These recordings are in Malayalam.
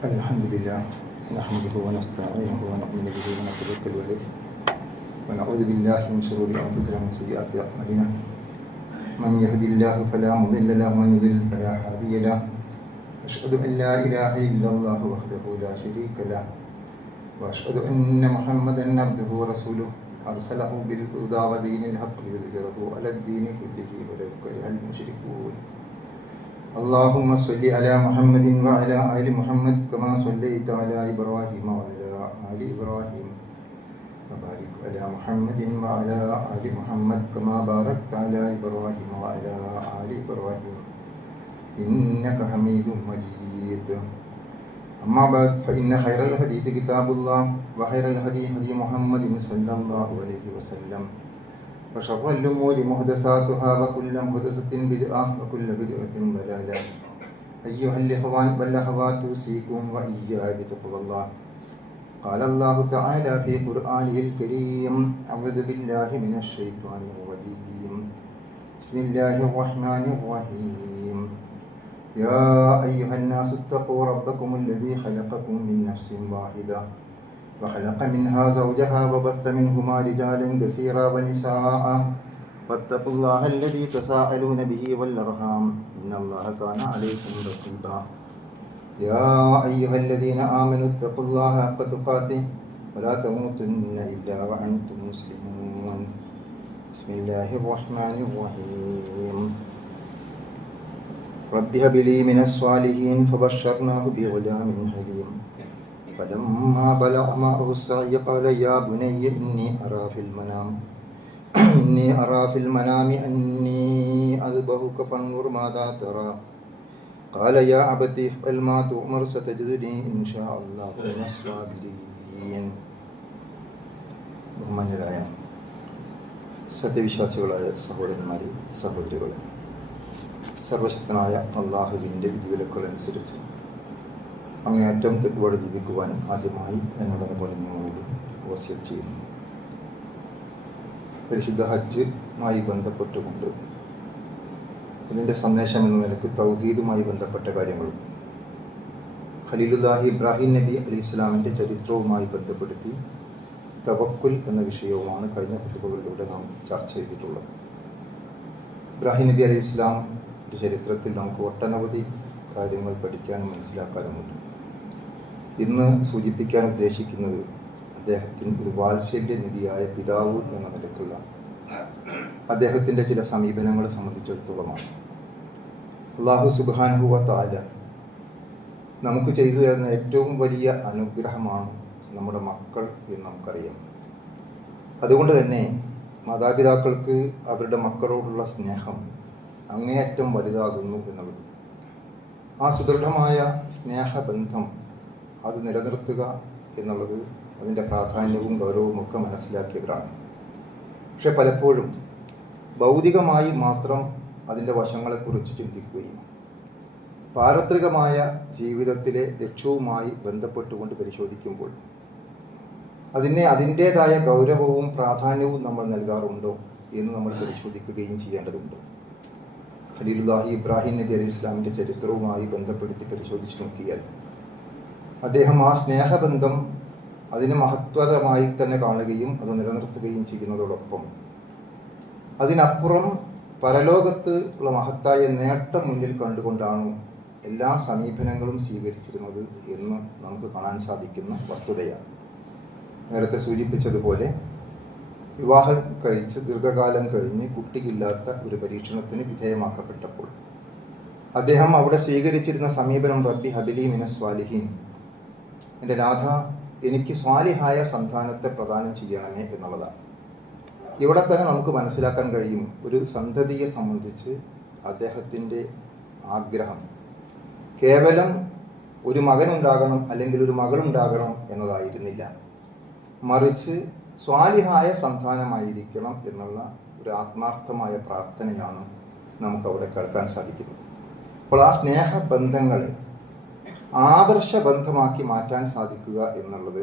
الحمد لله نحمده ونستعينه ونؤمن به ونتوكل عليه ونعوذ بالله من شرور أنفسنا ومن سيئات أعمالنا من يهد الله فلا مضل له ومن يضلل فلا هادي له أشهد أن لا إله إلا الله وحده لا شريك له وأشهد أن محمدا عبده ورسوله أرسله بالهدى ودين الحق ليظهره على الدين كله ولو كره المشركون اللهم صل على محمد وعلى آل محمد كما صليت على إبراهيم وعلى آل إبراهيم وبارك على محمد وعلى آل محمد كما باركت على إبراهيم وعلى آل إبراهيم إنك حميد مجيد أما بعد فإن خير الحديث كتاب الله وخير الهدي هدي محمد صلى الله عليه وسلم وشر الأمور محدثاتها وكل محدثة بدعة وكل بدعة ضلالة أيها الإخوان والأخوات أوصيكم وإياي بتقوى الله قال الله تعالى في قرآنه الكريم أعوذ بالله من الشيطان الرجيم بسم الله الرحمن الرحيم يا أيها الناس اتقوا ربكم الذي خلقكم من نفس واحدة وخلق منها زوجها وبث منهما رجالا كثيرا ونساء واتقوا الله الذي تساءلون به والأرحام إن الله كان عليكم رقيبا يا أيها الذين آمنوا اتقوا الله حق تقاته ولا تموتن إلا وأنتم مسلمون بسم الله الرحمن الرحيم رب هب لي من الصالحين فبشرناه بغلام حليم فلما بلغ معه السعي قال يا بني إني أرى في المنام أني أذبحك فانظر ماذا ترى قال يا أبت افعل ما تؤمر ستجدني إن شاء الله من الصابرين. ബഹുമാന്യരായ സത്യവിശ്വാസികളായ സഹോദരന്മാരെ സഹോദരികളെ, സർവശക്തനായ അള്ളാഹുവിൻ്റെ വിധിവിലക്കുകളനുസരിച്ച് അങ്ങേയറ്റം തെക്കുവോടെ ജീവിക്കുവാൻ ആദ്യമായി എന്നോടനെ പോലെ നിങ്ങളോട് വസിയത്ത് ചെയ്യുന്നു. പരിശുദ്ധ ഹജ്ജുമായി ബന്ധപ്പെട്ടുകൊണ്ട് ഇതിൻ്റെ സന്ദേശം എന്ന നിലയ്ക്ക് തൗഹീദുമായി ബന്ധപ്പെട്ട കാര്യങ്ങളും ഖലീലുല്ലാഹി ഇബ്രാഹിം നബി അലൈഹി ഇസ്ലാമിൻ്റെ ചരിത്രവുമായി ബന്ധപ്പെടുത്തി തവക്കുൽ എന്ന വിഷയവുമാണ് കഴിഞ്ഞ ഖുതുബകളിലൂടെ നാം ചർച്ച ചെയ്തിട്ടുള്ളത്. ഇബ്രാഹിം നബി അലൈഹി ഇസ്ലാമിൻ്റെ ചരിത്രത്തിൽ നമുക്ക് ഒട്ടനവധി കാര്യങ്ങൾ പഠിക്കാനും മനസ്സിലാക്കാനുമുണ്ട്. ഇന്ന് സൂചിപ്പിക്കാൻ ഉദ്ദേശിക്കുന്നത് അദ്ദേഹത്തിന് ഒരു വാത്സല്യനിധിയായ പിതാവ് എന്ന നിലക്കുള്ള അദ്ദേഹത്തിൻ്റെ ചില സമീപനങ്ങളെ സംബന്ധിച്ചിടത്തോളമാണ്. അല്ലാഹു സുബ്ഹാനഹു വ തആല നമുക്ക് ചെയ്തു തരുന്ന ഏറ്റവും വലിയ അനുഗ്രഹമാണ് നമ്മുടെ മക്കൾ എന്ന് നമുക്കറിയാം. അതുകൊണ്ട് തന്നെ മാതാപിതാക്കൾക്ക് അവരുടെ മക്കളോടുള്ള സ്നേഹം അങ്ങേയറ്റം വലുതാകുന്നു എന്നുള്ളത്. ആ സുദൃഢമായ സ്നേഹബന്ധം അത് നിലനിർത്തുക എന്നുള്ളത് അതിൻ്റെ പ്രാധാന്യവും ഗൗരവവും ഒക്കെ മനസ്സിലാക്കിയവരാണ്. പക്ഷെ പലപ്പോഴും ഭൗതികമായി മാത്രം അതിൻ്റെ വശങ്ങളെക്കുറിച്ച് ചിന്തിക്കുകയും പാരത്രികമായ ജീവിതത്തിലെ ലക്ഷ്യവുമായി ബന്ധപ്പെട്ടുകൊണ്ട് പരിശോധിക്കുമ്പോൾ അതിൻ്റേതായ ഗൗരവവും പ്രാധാന്യവും നമ്മൾ നൽകാറുണ്ടോ എന്ന് നമ്മൾ പരിശോധിക്കുകയും ചെയ്യേണ്ടതുണ്ട്. ഖലീലുല്ലാഹി ഇബ്രാഹിം നബി അലൈഹി ഇസ്ലാമിൻ്റെ ചരിത്രവുമായി ബന്ധപ്പെടുത്തി പരിശോധിച്ച് നോക്കിയാൽ അദ്ദേഹം ആ സ്നേഹബന്ധം അതിന് മഹത്വരമായി തന്നെ കാണുകയും അത് നിലനിർത്തുകയും ചെയ്യുന്നതോടൊപ്പം അതിനപ്പുറം പരലോകത്ത് ഉള്ള മഹത്തായ നേട്ടം മുന്നിൽ കണ്ടുകൊണ്ടാണ് എല്ലാ സമീപനങ്ങളും സ്വീകരിച്ചിരുന്നത് എന്ന് നമുക്ക് കാണാൻ സാധിക്കുന്ന വസ്തുതയാണ്. നേരത്തെ സൂചിപ്പിച്ചതുപോലെ വിവാഹം കഴിച്ച് ദീർഘകാലം കഴിഞ്ഞ് കുട്ടിയില്ലാത്ത ഒരു പരീക്ഷണത്തിന് വിധേയമാക്കപ്പെട്ടപ്പോൾ അദ്ദേഹം അവിടെ സ്വീകരിച്ചിരുന്ന സമീപനം റബ്ബി ഹബിലി മിനസ് സ്വാലിഹീൻ, എൻ്റെ നാഥ എനിക്ക് സ്വാലിഹായ സന്താനത്തെ പ്രദാനം ചെയ്യണമേ എന്നുള്ളതാണ്. ഇവിടെ തന്നെ നമുക്ക് മനസ്സിലാക്കാൻ കഴിയും ഒരു സന്തതിയെ സംബന്ധിച്ച് അദ്ദേഹത്തിൻ്റെ ആഗ്രഹം കേവലം ഒരു മകനുണ്ടാകണം അല്ലെങ്കിൽ ഒരു മകളുണ്ടാകണം എന്നതായിരുന്നില്ല, മറിച്ച് സ്വാലിഹായ സന്താനമായിരിക്കണം എന്നുള്ള ഒരു ആത്മാർത്ഥമായ പ്രാർത്ഥനയാണ് നമുക്കവിടെ കേൾക്കാൻ സാധിക്കുന്നത്. അപ്പോൾ ആ സ്നേഹബന്ധങ്ങളെ ആദർശബന്ധമാക്കി മാറ്റാൻ സാധിക്കുക എന്നുള്ളത്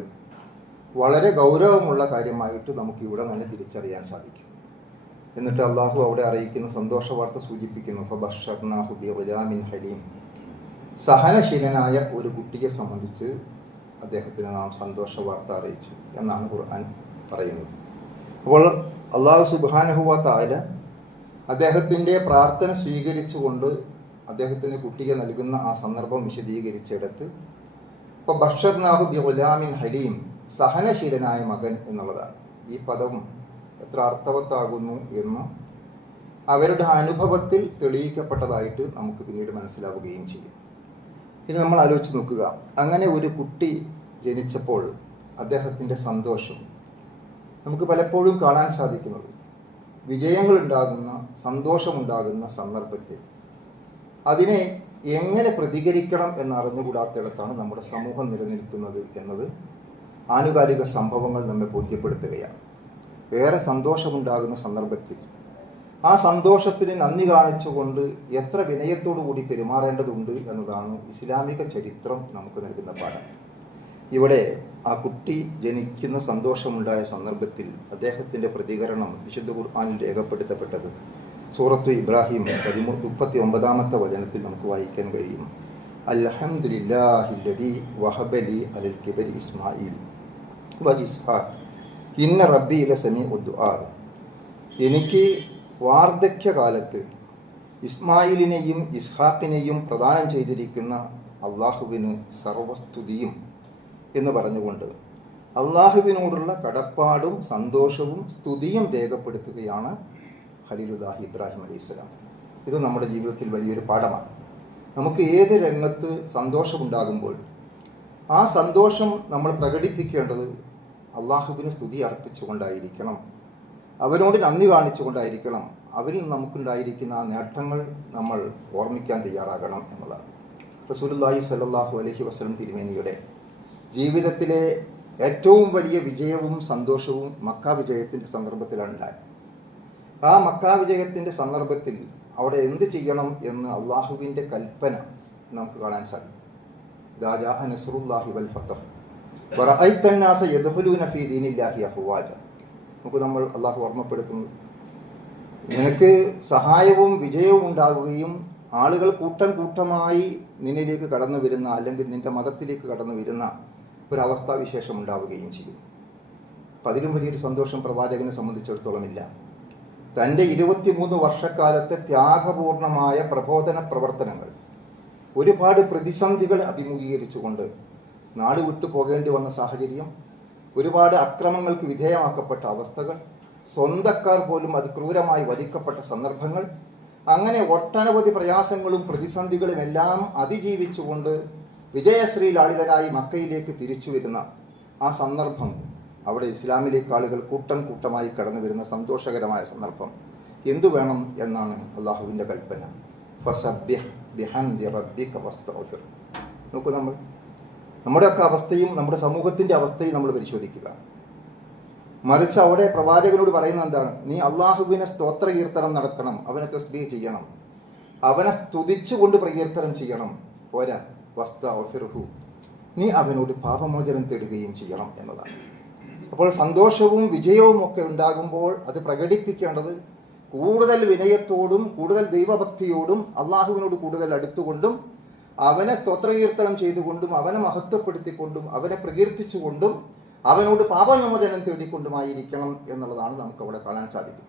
വളരെ ഗൗരവമുള്ള കാര്യമായിട്ട് നമുക്ക് ഇവിടെ തന്നെ തിരിച്ചറിയാൻ സാധിക്കും. എന്നിട്ട് അള്ളാഹു അവിടെ അറിയിക്കുന്ന സന്തോഷ വാർത്ത സൂചിപ്പിക്കുന്നു, ഫബശ്ശർനാഹു ബിഗുലാമിൻ ഹലീം, സഹനശീലനായ ഒരു കുട്ടിയെ സംബന്ധിച്ച് അദ്ദേഹത്തിന് നാം സന്തോഷ വാർത്ത അറിയിച്ചു എന്നാണ് ഖുർആൻ പറയുന്നത്. അപ്പോൾ അല്ലാഹു സുബ്ഹാനഹു വ തആല അദ്ദേഹത്തിൻ്റെ പ്രാർത്ഥന സ്വീകരിച്ചുകൊണ്ട് അദ്ദേഹത്തിന് കുട്ടിയെ നൽകുന്ന ആ സന്ദർഭം വിശദീകരിച്ചെടുത്ത് ഇപ്പോൾ ബഷർനാഹു ബി ഗുലാമിൻ ഹലീം, സഹനശീലനായ മകൻ എന്നുള്ളതാണ്. ഈ പദം എത്ര അർത്ഥവത്താകുന്നു എന്ന് അവരുടെ അനുഭവത്തിൽ തെളിയിക്കപ്പെട്ടതായിട്ട് നമുക്ക് പിന്നീട് മനസ്സിലാവുകയും ചെയ്യും. ഇനി നമ്മൾ ആലോചിച്ച് നോക്കുക, അങ്ങനെ ഒരു കുട്ടി ജനിച്ചപ്പോൾ അദ്ദേഹത്തിൻ്റെ സന്തോഷം നമുക്ക് പലപ്പോഴും കാണാൻ സാധിക്കുന്നത് വിജയങ്ങളുണ്ടാകുന്ന, സന്തോഷമുണ്ടാകുന്ന സന്ദർഭത്തിൽ അതിനെ എങ്ങനെ പ്രതികരിക്കണം എന്നറിഞ്ഞുകൂടാത്തിടത്താണ് നമ്മുടെ സമൂഹം നിലനിൽക്കുന്നത് എന്നത് ആനുകാലിക സംഭവങ്ങൾ നമ്മെ ബോധ്യപ്പെടുത്തുകയാണ്. ഏറെ സന്തോഷമുണ്ടാകുന്ന സന്ദർഭത്തിൽ ആ സന്തോഷത്തിന് നന്ദി കാണിച്ചുകൊണ്ട് എത്ര വിനയത്തോടു കൂടി പെരുമാറേണ്ടതുണ്ട് എന്നതാണ് ഇസ്ലാമിക ചരിത്രം നമുക്ക് നൽകുന്ന പാഠം. ഇവിടെ ആ കുട്ടി ജനിക്കുന്ന സന്തോഷമുണ്ടായ സന്ദർഭത്തിൽ അദ്ദേഹത്തിൻ്റെ പ്രതികരണം വിശുദ്ധ ഖുർആനിൽ രേഖപ്പെടുത്തപ്പെട്ടത് സൂറത്തു ഇബ്രാഹിം 39 വചനത്തിൽ നമുക്ക് വായിക്കാൻ കഴിയും. അൽഹംദുലില്ലാഹില്ലദീ വഹബലി അലൽ കിബരി ഇസ്മായിൽ വ ഇസ്ഹാഖ് ഇന്ന റബ്ബി ലസമീഉദ് ദുആ. എനിക്ക് വാർദ്ധക്യകാലത്ത് ഇസ്മായിലിനെയും ഇസ്ഹാഖിനെയും പ്രദാനം ചെയ്തിരിക്കുന്ന അള്ളാഹുവിന് സർവസ്തുതിയും എന്ന് പറഞ്ഞുകൊണ്ട് അള്ളാഹുവിനോടുള്ള കടപ്പാടും സന്തോഷവും സ്തുതിയും രേഖപ്പെടുത്തുകയാണ് ഖലീലുല്ലാഹി ഇബ്രാഹിം അലൈഹിസ്സലാം. ഇത് നമ്മുടെ ജീവിതത്തിൽ വലിയൊരു പാഠമാണ്. നമുക്ക് ഏത് രംഗത്ത് സന്തോഷമുണ്ടാകുമ്പോൾ ആ സന്തോഷം നമ്മൾ പ്രകടിപ്പിക്കേണ്ടത് അള്ളാഹുവിന് സ്തുതി അർപ്പിച്ചുകൊണ്ടായിരിക്കണം, അവനോട് നന്ദി കാണിച്ചുകൊണ്ടായിരിക്കണം. അവരിൽ നമുക്കുണ്ടായിരിക്കുന്ന ആ നേട്ടങ്ങൾ നമ്മൾ ഓർമ്മിക്കാൻ തയ്യാറാകണം എന്നതാണ്. റസൂലുള്ളാഹി സ്വല്ലല്ലാഹു അലൈഹി വസല്ലം തിരുമേനിയുടെ ജീവിതത്തിലെ ഏറ്റവും വലിയ വിജയവും സന്തോഷവും മക്ക വിജയത്തിൻ്റെ സന്ദർഭത്തിലാണ് ഉണ്ടായത്. ആ മക്ക വിജയത്തിൻ്റെ സന്ദർഭത്തിൽ അവിടെ എന്ത് ചെയ്യണം എന്ന് അള്ളാഹുവിൻ്റെ കൽപ്പന നമുക്ക് കാണാൻ സാധിക്കും. ഇദാ ജാഅ നസ്റുല്ലാഹി വൽ ഫതഹ് വറഅയ്ത അന്നാസ യദ്ഖുലൂന ഫീ ദീനില്ലാഹി അഫ്വാജ. നമുക്ക് നമ്മൾ അള്ളാഹു ഓർമ്മപ്പെടുത്തുന്നു, നിനക്ക് സഹായവും വിജയവും ഉണ്ടാവുകയും ആളുകൾ കൂട്ടം കൂട്ടമായി നിന്നിലേക്ക് കടന്നു വരുന്ന, അല്ലെങ്കിൽ നിന്റെ മതത്തിലേക്ക് കടന്നു വരുന്ന ഒരവസ്ഥാവിശേഷം ഉണ്ടാവുകയും ചെയ്യും. അപ്പം അതിലും വലിയൊരു സന്തോഷം പ്രവാചകനെ സംബന്ധിച്ചിടത്തോളം ഇല്ല. തൻ്റെ 23 വർഷക്കാലത്തെ ത്യാഗപൂർണമായ പ്രബോധന പ്രവർത്തനങ്ങൾ, ഒരുപാട് പ്രതിസന്ധികൾ അഭിമുഖീകരിച്ചുകൊണ്ട് നാട് വിട്ടു പോകേണ്ടി വന്ന സാഹചര്യം, ഒരുപാട് അക്രമങ്ങൾക്ക് വിധേയമാക്കപ്പെട്ട അവസ്ഥകൾ, സ്വന്തക്കാർ പോലും അതിക്രൂരമായി വധിക്കപ്പെട്ട സന്ദർഭങ്ങൾ, അങ്ങനെ ഒട്ടനവധി പ്രയാസങ്ങളും പ്രതിസന്ധികളും എല്ലാം അതിജീവിച്ചുകൊണ്ട് വിജയശ്രീ ലാളിതനായി മക്കയിലേക്ക് തിരിച്ചു വരുന്ന ആ സന്ദർഭം, അവിടെ ഇസ്ലാമിലേക്ക് ആളുകൾ കൂട്ടം കൂട്ടമായി കടന്നു വരുന്ന സന്തോഷകരമായ സന്ദർഭം എന്തു വേണം എന്നാണ് അള്ളാഹുവിൻ്റെ കൽപ്പന. ഫസബ്ബിഹ് ബിഹംദി റബ്ബിക വസ്തഗ്ഫിർ. നോക്കൂ, നമ്മുടെയൊക്കെ അവസ്ഥയും നമ്മുടെ സമൂഹത്തിൻ്റെ അവസ്ഥയും നമ്മൾ പരിശോധിക്കുക. മറിച്ച് അവിടെ പ്രവാചകനോട് പറയുന്നത് എന്താണ്? നീ അള്ളാഹുവിനെ സ്തോത്ര കീർത്തനം നടത്തണം, അവനെ തസ്ബീഹ് ചെയ്യണം, അവനെ സ്തുതിച്ചുകൊണ്ട് പ്രകീർത്തനം ചെയ്യണം. പോരാ, വസ്തഗ്ഫിർഹു, നീ അവനോട് പാപമോചനം തേടുകയും ചെയ്യണം എന്നതാണ്. അപ്പോൾ സന്തോഷവും വിജയവും ഒക്കെ ഉണ്ടാകുമ്പോൾ അത് പ്രകടിപ്പിക്കേണ്ടത് കൂടുതൽ വിനയത്തോടും കൂടുതൽ ദൈവഭക്തിയോടും അള്ളാഹുവിനോട് കൂടുതൽ അടുത്തുകൊണ്ടും അവനെ സ്തോത്രകീർത്തനം ചെയ്തുകൊണ്ടും അവനെ മഹത്വപ്പെടുത്തിക്കൊണ്ടും അവനെ പ്രകീർത്തിച്ചുകൊണ്ടും അവനോട് പാപമോചനം തേടിക്കൊണ്ടുമായിരിക്കണം എന്നുള്ളതാണ് നമുക്ക് അവിടെ കാണാൻ സാധിക്കും.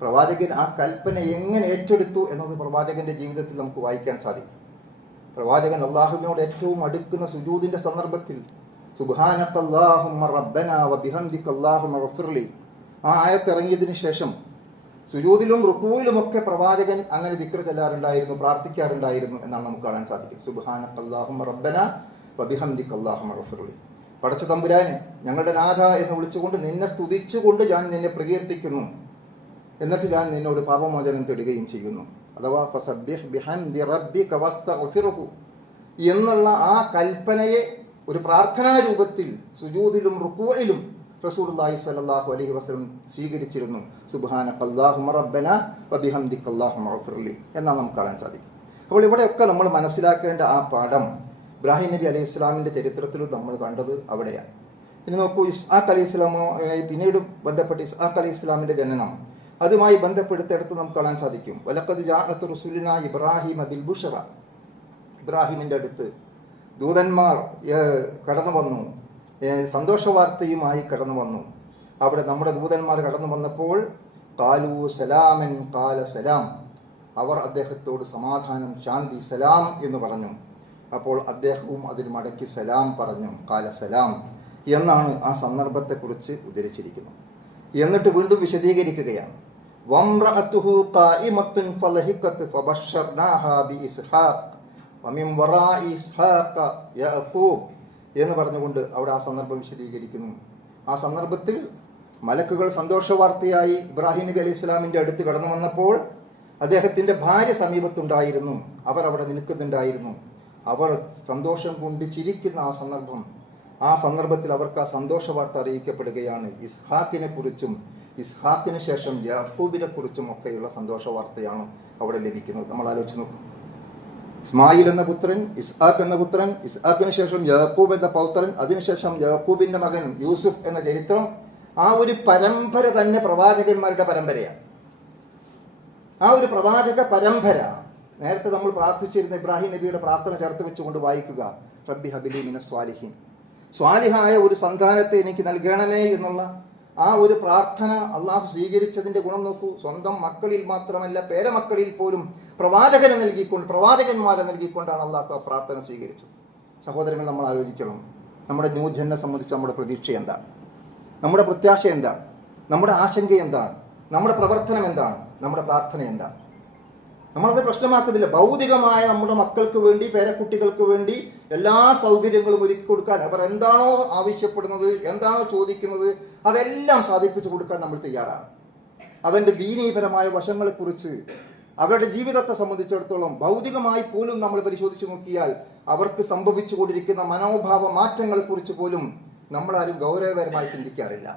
പ്രവാചകൻ ആ കൽപ്പന എങ്ങനെ ഏറ്റെടുത്തു എന്നത് പ്രവാചകന്റെ ജീവിതത്തിൽ നമുക്ക് വായിക്കാൻ സാധിക്കും. പ്രവാചകൻ അള്ളാഹുവിനോട് ഏറ്റവും അടുക്കുന്ന സുജൂദിന്റെ സന്ദർഭത്തിൽ സുബ്ഹാനക്കല്ലാഹുമ്മ റബ്ബനാ വബിഹംദിക അല്ലാഹുമ്മ ഗഫിർലി, ആ ആയത്തിറങ്ങിയതിനു ശേഷം സുജൂദിലും റുക്കൂയിലുമൊക്കെ പ്രവാചകൻ അങ്ങനെ ദിക്ർ ചൊല്ലാറുണ്ടായിരുന്നു, പ്രാർത്ഥിക്കാറുണ്ടായിരുന്നു എന്നാണ് നമുക്ക് കാണാൻ സാധിക്കും. സുബ്ഹാനക്കല്ലാഹുമ്മ റബ്ബനാ വബിഹംദിക അല്ലാഹുമ്മ ഗഫിർലി, പടച്ച തമ്പുരാനെ, ഞങ്ങളുടെ നാഥ എന്ന് വിളിച്ചുകൊണ്ട് നിന്നെ സ്തുതിച്ചുകൊണ്ട് ഞാൻ നിന്നെ പ്രകീർത്തിക്കുന്നു, എന്നിട്ട് ഞാൻ നിന്നോട് പാപമോചനം തേടുകയും ചെയ്യുന്നു. അഥവാ ഫസബ്ബിഹ് ബിഹംദി റബ്ബിക വസ്തഗ്ഫിർഹു എന്നുള്ള ആ കൽപ്പനയെ ഒരു പ്രാർത്ഥനാ രൂപത്തിൽ സുജൂദിലും റുക്കൂഇലും റസൂലുള്ളാഹി സ്വല്ലല്ലാഹു അലൈഹി വസല്ലം സ്വീകരിച്ചിരുന്നു. സുബ്ഹാനക്കല്ലാഹുമ്മ റബ്ബനാ വബിഹംദിക അല്ലാഹുമ്മ ഗഫിർലി എന്നാണ് നമുക്ക് കാണാൻ സാധിക്കും. അപ്പോൾ ഇവിടെയൊക്കെ നമ്മൾ മനസ്സിലാക്കേണ്ട ആ പാഠം ഇബ്രാഹിം നബി അലൈഹി ഇസ്ലാമിൻ്റെ ചരിത്രത്തിലും നമ്മൾ കണ്ടത് അവിടെയാണ്. ഇനി നോക്കൂ, ഇസ്ഹാഖ് അലൈഹി ഇസ്ലാമുമായി പിന്നീട് ബന്ധപ്പെട്ട് ഇസ്ഹാഖ് അലൈഹി ഇസ്ലാമിൻ്റെ ജനനം, അതുമായി ബന്ധപ്പെടുത്തിയെടുത്ത് നമുക്ക് കാണാൻ സാധിക്കും. വലഖദ് ജാഅത് റുസുലുനാ ഇബ്രാഹിമ ബിൽ ബുശ്റ, ഇബ്രാഹിമിൻ്റെ അടുത്ത് ദൂതന്മാർ കടന്നു വന്നു, സന്തോഷ വാർത്തയുമായി കടന്നു വന്നു. അവിടെ നമ്മുടെ ദൂതന്മാർ കടന്നു വന്നപ്പോൾ കാലു സലാമൻ കാല സലാം, അവർ അദ്ദേഹത്തോട് സമാധാനം, ശാന്തി, സലാം എന്ന് പറഞ്ഞു. അപ്പോൾ അദ്ദേഹവും അതിന് മടക്കി സലാം പറഞ്ഞു, കാല സലാം എന്നാണ് ആ സന്ദർഭത്തെക്കുറിച്ച് ഉദ്ധരിച്ചിരിക്കുന്നത്. എന്നിട്ട് വീണ്ടും വിശദീകരിക്കുകയാണ്. വംറഅതുഹു ഖായിമത്തുൻ ഫളഹിഖത് ഫബശർനാഹാ ബിഇസ്ഹാഖ് വമിൻ വറാഇ ഇസ്ഹാഖ യഅഖൂബ് എന്ന് പറഞ്ഞുകൊണ്ട് അവിടെ ആ സന്ദർഭം വിശദീകരിക്കുന്നു. ആ സന്ദർഭത്തിൽ മലക്കുകൾ സന്തോഷവാർത്തയായി ഇബ്രാഹിം നബി അലൈഹി ഇസ്ലാമിൻ്റെ അടുത്ത് കടന്നു വന്നപ്പോൾ അദ്ദേഹത്തിൻ്റെ ഭാര്യ സമീപത്തുണ്ടായിരുന്നു, അവർ അവിടെ നിൽക്കുന്നുണ്ടായിരുന്നു. അവർ സന്തോഷം കൊണ്ട് ചിരിക്കുന്ന ആ സന്ദർഭത്തിൽ അവർക്ക് ആ സന്തോഷ വാർത്ത അറിയിക്കപ്പെടുകയാണ്. ഇസ്ഹാക്കിനെ കുറിച്ചും ഇസ്ഹാക്കിന് ശേഷം യാക്കൂബിനെ കുറിച്ചും ഒക്കെയുള്ള സന്തോഷ വാർത്തയാണ് അവിടെ ലഭിക്കുന്നത്. നമ്മൾ ആലോചിച്ച് നോക്കും. ഇസ്മായിൽ എന്ന പുത്രൻ, ഇസ്ഹാഖ് എന്ന പുത്രൻ, ഇസ്ഹാഖിന് ശേഷം യാക്കൂബ് എന്ന പൗത്രൻ, അതിനുശേഷം യാക്കൂബിൻ്റെ മകൻ യൂസുഫ് എന്ന ചരിത്രം, ആ ഒരു പരമ്പര തന്നെ പ്രവാചകന്മാരുടെ പരമ്പരയാണ്. ആ ഒരു പ്രവാചക പരമ്പര നേരത്തെ നമ്മൾ പ്രാർത്ഥിച്ചിരുന്ന ഇബ്രാഹിം നബിയുടെ പ്രാർത്ഥന ചേർത്ത് വെച്ചുകൊണ്ട് വായിക്കുക. റബ്ബി ഹബിലി മിന സ്വാലിഹീൻ, സ്വാലിഹായ ഒരു സന്താനത്തെ എനിക്ക് നൽകണമേ എന്നുള്ള ആ ഒരു പ്രാർത്ഥന അള്ളാഹു സ്വീകരിച്ചതിൻ്റെ ഗുണം നോക്കൂ. സ്വന്തം മക്കളിൽ മാത്രമല്ല, പേരമക്കളിൽ പോലും പ്രവാചകന്മാരെ നൽകിക്കൊണ്ടാണ് അള്ളാഹു ആ പ്രാർത്ഥന സ്വീകരിച്ചത്. സഹോദരങ്ങൾ, നമ്മൾ ആലോചിക്കണം, നമ്മുടെ ന്യൂജനെ സംബന്ധിച്ച് നമ്മുടെ പ്രതീക്ഷ എന്താണ്? നമ്മുടെ പ്രത്യാശ എന്താണ്? നമ്മുടെ ആശങ്ക എന്താണ്? നമ്മുടെ പ്രവർത്തനം എന്താണ്? നമ്മുടെ പ്രാർത്ഥന എന്താണ്? നമ്മളത് പ്രശ്നമാക്കുന്നില്ല. ഭൗതികമായ നമ്മുടെ മക്കൾക്ക് വേണ്ടി, പേരക്കുട്ടികൾക്ക് വേണ്ടി എല്ലാ സൗകര്യങ്ങളും ഒരുക്കി കൊടുക്കാൻ അവർ എന്താണോ ആവശ്യപ്പെടുന്നത്, എന്താണോ ചോദിക്കുന്നത്, അതെല്ലാം സാധിപ്പിച്ചു കൊടുക്കാൻ നമ്മൾ തയ്യാറാണ്. അവൻ്റെ ദീനീപരമായ വശങ്ങളെക്കുറിച്ച്, അവരുടെ ജീവിതത്തെ സംബന്ധിച്ചിടത്തോളം ഭൗതികമായി പോലും നമ്മൾ പരിശോധിച്ച് നോക്കിയാൽ അവർക്ക് സംഭവിച്ചു കൊണ്ടിരിക്കുന്ന മനോഭാവ മാറ്റങ്ങളെക്കുറിച്ച് പോലും നമ്മളാരും ഗൗരവപരമായി ചിന്തിക്കാറില്ല.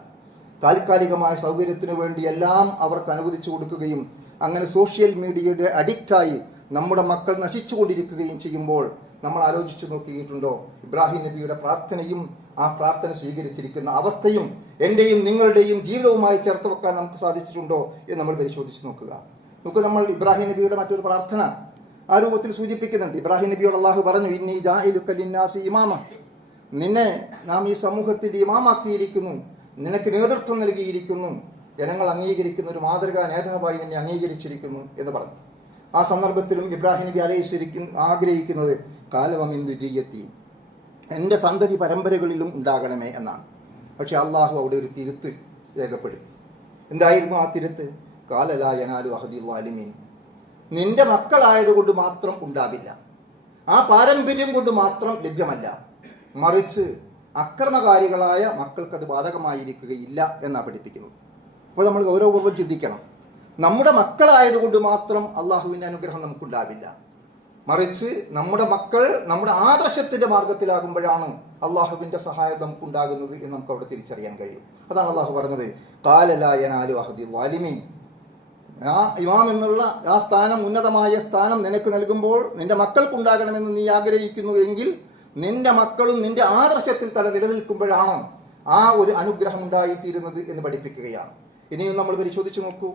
താൽക്കാലികമായ സൗകര്യത്തിനു വേണ്ടി എല്ലാം അവർക്ക് അനുവദിച്ചു കൊടുക്കുകയും അങ്ങനെ സോഷ്യൽ മീഡിയയുടെ അഡിക്റ്റായി നമ്മുടെ മക്കൾ നശിച്ചുകൊണ്ടിരിക്കുകയും ചെയ്യുമ്പോൾ നമ്മൾ ആലോചിച്ചു നോക്കിയിട്ടുണ്ടോ? ഇബ്രാഹിം നബിയുടെ പ്രാർത്ഥനയും ആ പ്രാർത്ഥന സ്വീകരിച്ചിരിക്കുന്ന അവസ്ഥയും എൻ്റെയും നിങ്ങളുടെയും ജീവിതവുമായി ചേർത്ത് വെക്കാൻ നമുക്ക് സാധിച്ചിട്ടുണ്ടോ എന്ന് നമ്മൾ പരിശോധിച്ച് നോക്കുക. നമ്മൾ ഇബ്രാഹിം നബിയുടെ മറ്റൊരു പ്രാർത്ഥന ആ രൂപത്തിൽ സൂചിപ്പിക്കുന്നുണ്ട്. ഇബ്രാഹിം നബിയോട് അള്ളാഹു പറഞ്ഞു, ഇന്നി ജാഇലുക ലിന്നാസി ഇമാമ, നിന്നെ നാം ഈ സമൂഹത്തിൻ്റെ ഇമാമാക്കിയിരിക്കുന്നു, നിനക്ക് നേതൃത്വം നൽകിയിരിക്കുന്നു, ജനങ്ങൾ അംഗീകരിക്കുന്ന ഒരു മാതൃകാ നേതാവായി നിന്നെ അംഗീകരിച്ചിരിക്കുന്നു എന്ന് പറഞ്ഞു. ആ സന്ദർഭത്തിലും ഇബ്രാഹിം നബി ആഗ്രഹിക്കുന്നത് കാലവമിന്ദുരീയത്തി, എൻ്റെ സന്തതി പരമ്പരകളിലും ഉണ്ടാകണമേ എന്നാണ്. പക്ഷെ അള്ളാഹു അവിടെ ഒരു തിരുത്ത് രേഖപ്പെടുത്തി. എന്തായിരുന്നു ആ തിരുത്ത്? കാലലാ യനാലു അഹദിൽ വാലിമീൻ, നിന്റെ മക്കളായതുകൊണ്ട് മാത്രം ഉണ്ടാവില്ല, ആ പാരമ്പര്യം കൊണ്ട് മാത്രം ലഭ്യമല്ല, മറിച്ച് അക്രമകാരികളായ മക്കൾക്കത് ബാധകമായിരിക്കുകയില്ല എന്നാണ് പഠിപ്പിക്കുന്നത്. അപ്പോൾ നമ്മൾ ഗൗരവപൂർവ്വം ചിന്തിക്കണം. നമ്മുടെ മക്കളായതുകൊണ്ട് മാത്രം അള്ളാഹുവിൻ്റെ അനുഗ്രഹം നമുക്കുണ്ടാവില്ല, മറിച്ച് നമ്മുടെ മക്കൾ നമ്മുടെ ആദർശത്തിൻ്റെ മാർഗത്തിലാകുമ്പോഴാണ് അള്ളാഹുവിൻ്റെ സഹായം നമുക്കുണ്ടാകുന്നത് എന്ന് നമുക്ക് അവിടെ തിരിച്ചറിയാൻ കഴിയും. അതാണ് അള്ളാഹു പറഞ്ഞത്, കാലലാ യനാലു അഹദിൽ വാലിമീൻ. ആ ഇമാം എന്നുള്ള ആ സ്ഥാനം, ഉന്നതമായ സ്ഥാനം നിനക്ക് നൽകുമ്പോൾ നിന്റെ മക്കൾക്കുണ്ടാകണമെന്ന് നീ ആഗ്രഹിക്കുന്നു എങ്കിൽ നിന്റെ മക്കളും നിന്റെ ആദർശത്തിൽ തല നിലനിൽക്കുമ്പോഴാണ് ആ ഒരു അനുഗ്രഹം ഉണ്ടായിത്തീരുന്നത് എന്ന് പഠിപ്പിക്കുകയാണ്. ഇനിയും നമ്മൾ പരിശോധിച്ച് നോക്കൂ,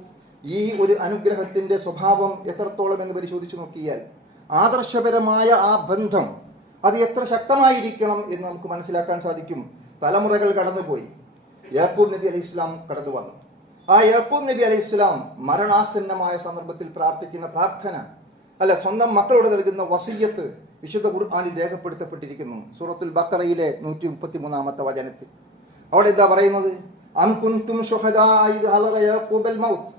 ഈ ഒരു അനുഗ്രഹത്തിൻ്റെ സ്വഭാവം എത്രത്തോളം എന്ന് പരിശോധിച്ച് നോക്കിയാൽ ആദർശപരമായ ആ ബന്ധം അത് എത്ര ശക്തമായിരിക്കണം എന്ന് നമുക്ക് മനസ്സിലാക്കാൻ സാധിക്കും. തലമുറകൾ കടന്നുപോയി, യാക്കൂബ് നബി അലൈഹി ഇസ്ലാം കടന്നു വന്നു. ആ യാക്കൂബ് നബി അലൈഹി ഇസ്ലാം മരണാസന്നമായ സന്ദർഭത്തിൽ പ്രാർത്ഥിക്കുന്ന പ്രാർത്ഥന, അല്ല, സ്വന്തം മക്കളോട് നൽകുന്ന വസിയ്യത്ത് വിശുദ്ധ ഖുർആനിൽ രേഖപ്പെടുത്തപ്പെട്ടിരിക്കുന്നു. സൂറത്തുൽ ബഖറയിലെ 133-ാമത്തെ വചനത്തിൽ. അവിടെ എന്താ പറയുന്നത്? അം കുൻതും ശുഹദാ ഇദ് ഹളറ യാക്കൂബൽ മൗത്ത്.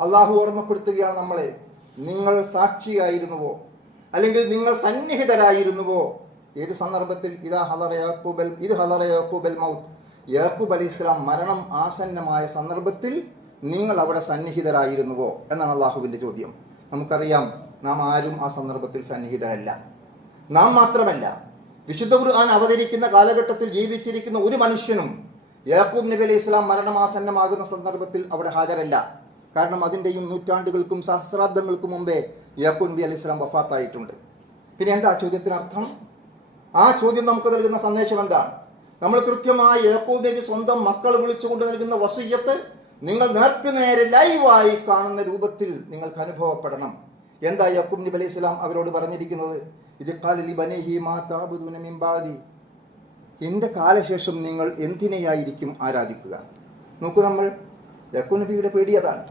അള്ളാഹു ഓർമ്മപ്പെടുത്തുകയാണ് നമ്മളെ, നിങ്ങൾ സാക്ഷിയായിരുന്നുവോ, അല്ലെങ്കിൽ നിങ്ങൾ സന്നിഹിതരായിരുന്നുവോ? ഏത് സന്ദർഭത്തിൽ? ഇത് ഹളറ യാക്കൂബൽ മൗത്ത്, യാക്കൂബ് അലൈഹി ഇസ്ലാം മരണം ആസന്നമായ സന്ദർഭത്തിൽ നിങ്ങൾ അവിടെ സന്നിഹിതരായിരുന്നുവോ എന്നാണ് അള്ളാഹുവിൻ്റെ ചോദ്യം. നമുക്കറിയാം, നാം ആരും ആ സന്ദർഭത്തിൽ സന്നിഹിതരല്ല. നാം മാത്രമല്ല, വിശുദ്ധ ഖുർആൻ അവതരിക്കുന്ന കാലഘട്ടത്തിൽ ജീവിച്ചിരിക്കുന്ന ഒരു മനുഷ്യനും യാക്കൂബ് നബി അലൈഹി ഇസ്ലാം മരണമാസന്നമാകുന്ന സന്ദർഭത്തിൽ അവിടെ ഹാജരല്ല. കാരണം അതിൻ്റെയും നൂറ്റാണ്ടുകൾക്കും സഹസ്രാബ്ദങ്ങൾക്കും മുമ്പേ യാക്കൂബ് നബി അലൈഹി ഇസ്ലാം വഫാത്തായിട്ടുണ്ട്. പിന്നെ എന്താ ചോദ്യത്തിനർത്ഥം? ആ ചോദ്യം നമുക്ക് നൽകുന്ന സന്ദേശം എന്താണ്? നമ്മൾ കൃത്യമായി യാക്കൂബ് നബി സ്വന്തം മക്കൾ വിളിച്ചുകൊണ്ട് നൽകുന്ന വസിയ്യത്ത് നിങ്ങൾ നേർക്കുനേരെ ലൈവായി കാണുന്ന രൂപത്തിൽ നിങ്ങൾക്ക് അനുഭവപ്പെടണം. എന്താ യാക്കൂബ് നബി അലൈഹി ഇസ്ലാം അവരോട് പറഞ്ഞിരിക്കുന്നത്? ഇത് ഖാല ബനീഹി മാ തഅബുദൂന മിൻ ബഅദി, എൻ്റെ കാലശേഷം നിങ്ങൾ എന്തിനെയായിരിക്കും ആരാധിക്കുക? നോക്കൂ, നമ്മൾ യാക്കൂബ് നബിയുടെ പേടി അതാണ്,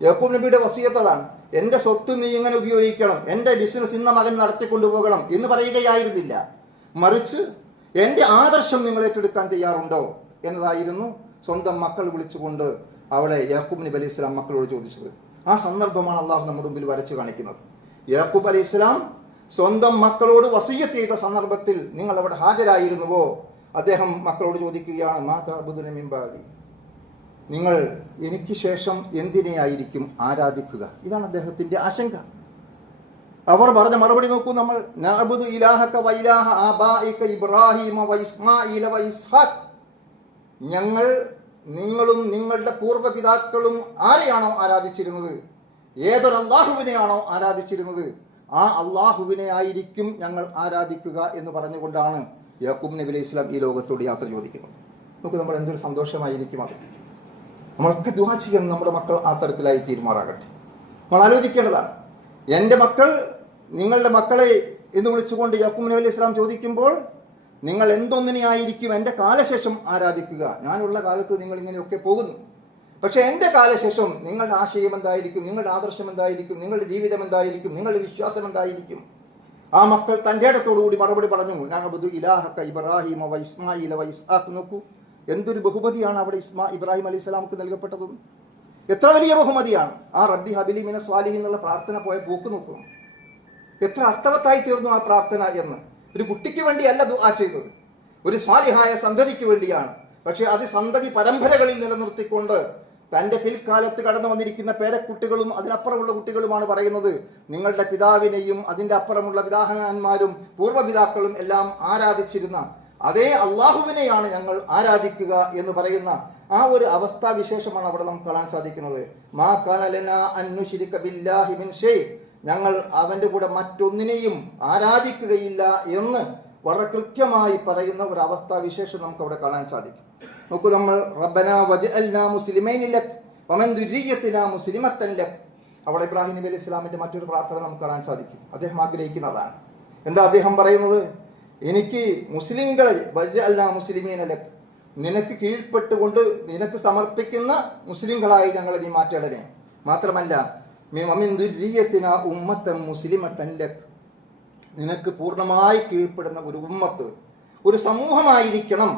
യാക്കൂബ് നബിയുടെ വസിയത്ത് അതാണ്. എൻ്റെ സ്വത്ത് നീ ഇങ്ങനെ ഉപയോഗിക്കണം, എൻ്റെ ബിസിനസ് ഇന്ന മകൻ നടത്തിക്കൊണ്ടുപോകണം എന്ന് പറയുകയായിരുന്നില്ല. മറിച്ച് എൻ്റെ ആദർശം നിങ്ങൾ ഏറ്റെടുക്കാൻ തയ്യാറുണ്ടോ എന്നതായിരുന്നു സ്വന്തം മക്കൾ വിളിച്ചുകൊണ്ട് അവിടെ യാക്കൂബ് നബി അലൈഹി സ്വലാം മക്കളോട് ചോദിച്ചത്. ആ സന്ദർഭമാണ് അള്ളാഹു നമ്മുടെ മുമ്പിൽ വരച്ചു കാണിക്കുന്നത്. യാക്കൂബ് അലൈഹി സ്വലാം സ്വന്തം മക്കളോട് വസിയ്യത്ത് ചെയ്ത സന്ദർഭത്തിൽ നിങ്ങൾ അവിടെ ഹാജരായിരുന്നുവോ? അദ്ദേഹം മക്കളോട് ചോദിക്കുകയാണ്, മാ തഅബുദൂന മിൻ ബഅദി, നിങ്ങൾ എനിക്ക് ശേഷം എന്തിനെയായിരിക്കും ആരാധിക്കുക? ഇതാണ് അദ്ദേഹത്തിൻ്റെ ആശങ്ക. അവർ പറഞ്ഞ മറുപടി നോക്കൂ, നമ്മൾ നഅബുദു ഇലാഹക വ ഇലാഹ ആബാഇക ഇബ്രാഹിമ വ ഇസ്മാഈല വ ഇസ്ഹാഖ്, ഞങ്ങൾ നിങ്ങളും നിങ്ങളുടെ പൂർവ്വപിതാക്കളും ആരെയാണോ ആരാധിച്ചിരുന്നത്, ഏതൊരു അള്ളാഹുവിനെയാണോ ആരാധിച്ചിരുന്നത്, ആ അള്ളാഹുവിനെ ആയിരിക്കും ഞങ്ങൾ ആരാധിക്കുക എന്ന് പറഞ്ഞുകൊണ്ടാണ് യാക്കൂബ് നബി അലൈഹി സ്വലാം ഈ ലോകത്തോട് യാത്ര ചോദിക്കുന്നത്. നമുക്ക് നമ്മൾ എന്തൊരു സന്തോഷമായിരിക്കും അത്. നമ്മളൊക്കെ ദുആ ചെയ്യണം നമ്മുടെ മക്കൾ ആ തരത്തിലായി തീരുമാറാകട്ടെ. നമ്മൾ ആലോചിക്കേണ്ടതാണ്. എൻ്റെ മക്കൾ നിങ്ങളുടെ മക്കളെ എന്ന് വിളിച്ചുകൊണ്ട് യാക്കൂബ് നബി അലൈഹി സ്വലാം ചോദിക്കുമ്പോൾ നിങ്ങൾ എന്തൊന്നിനെയായിരിക്കും എൻ്റെ കാലശേഷം ആരാധിക്കുക? ഞാനുള്ള കാലത്ത് നിങ്ങൾ ഇങ്ങനെയൊക്കെ പോകുന്നു, പക്ഷേ എൻ്റെ കാലശേഷം നിങ്ങളുടെ ആശയം എന്തായിരിക്കും, നിങ്ങളുടെ ആദർശം എന്തായിരിക്കും, നിങ്ങളുടെ ജീവിതം എന്തായിരിക്കും, നിങ്ങളുടെ വിശ്വാസം എന്തായിരിക്കും? ആ മക്കൾ തൻ്റെ ഇടത്തോടുകൂടി മറുപടി പറഞ്ഞു, നഅബുദു ഇലാഹക ഇബ്രാഹിമ വ ഇസ്മാഈല വ ഇസ്ഹാഖ്. നോക്കൂ, എന്തൊരു ബഹുമതിയാണ് അവിടെ ഇബ്രാഹിം അലൈഹി സ്വലാമുക്ക് നൽകപ്പെട്ടത്. എത്ര വലിയ ബഹുമതിയാണ്. ആ റബ്ബി ഹബിലി മിന സ്വാലിഹീൻ എന്നുള്ള പ്രാർത്ഥന പോയ പോക്ക് നോക്കൂ, എത്ര അർത്ഥവത്തായി തീർന്നു ആ പ്രാർത്ഥന എന്ന്. ഒരു കുട്ടിക്ക് വേണ്ടിയല്ല ദുആ ചെയ്തത്, ഒരു സ്വാലിഹായ സന്തതിക്ക് വേണ്ടിയാണ്. പക്ഷേ അത് സന്തതി പരമ്പരകളിൽ നിലനിർത്തിക്കൊണ്ട് തൻ്റെ പിൽക്കാലത്ത് കടന്നു വന്നിരിക്കുന്ന പേരക്കുട്ടികളും അതിനപ്പുറമുള്ള കുട്ടികളുമാണ് പറയുന്നത്, നിങ്ങളുടെ പിതാവിനെയും അതിൻ്റെ അപ്പുറമുള്ള പിതാഹന്മാരും പൂർവ്വപിതാക്കളും എല്ലാം ആരാധിച്ചിരുന്ന അതേ അള്ളാഹുവിനെയാണ് ഞങ്ങൾ ആരാധിക്കുക എന്ന് പറയുന്ന ആ ഒരു അവസ്ഥാവിശേഷമാണ് അവിടെ നമുക്ക് കാണാൻ സാധിക്കുന്നത്. മാ കാന ലനാ അൻ നുശ്രിക ബില്ലാഹി മിൻ ഷൈ, ഞങ്ങൾ അവൻ്റെ കൂടെ മറ്റൊന്നിനെയും ആരാധിക്കുകയില്ല എന്ന് വളരെ കൃത്യമായി പറയുന്ന ഒരു അവസ്ഥാവിശേഷം നമുക്ക് അവിടെ കാണാൻ സാധിക്കും. നോക്കൂ, നമ്മൾ റബ്ബനാ വജഅൽനാ മുസ്ലിമൈനി ലക് വമൻ ദുർരിയ്യതിനാ മുസ്ലിമത്തൻ ലക്, അവിടെ ഇബ്രാഹിം നബി അലൈഹി സ്വലാമിൻ്റെ മറ്റൊരു പ്രാർത്ഥന നമുക്ക് കാണാൻ സാധിക്കും. അദ്ദേഹം ആഗ്രഹിക്കുന്നതാണ്. എന്താ അദ്ദേഹം പറയുന്നത്? എനിക്ക് മുസ്ലിങ്ങളെ വജഅൽനാ മുസ്ലിമീന ലക്, നിനക്ക് കീഴ്പ്പെട്ടുകൊണ്ട് നിനക്ക് സമർപ്പിക്കുന്ന മുസ്ലിങ്ങളായി ഞങ്ങളെ നീ മാറ്റണമേ. മാത്രമല്ല വമിൻ ദുർരിയ്യതിനാ ഉമ്മത്തൻ മുസ്ലിമത്തൻ ലക്, നിനക്ക് പൂർണ്ണമായി കീഴ്പ്പെടുന്ന ഒരു ഉമ്മത്ത്, ഒരു സമൂഹമായിരിക്കണം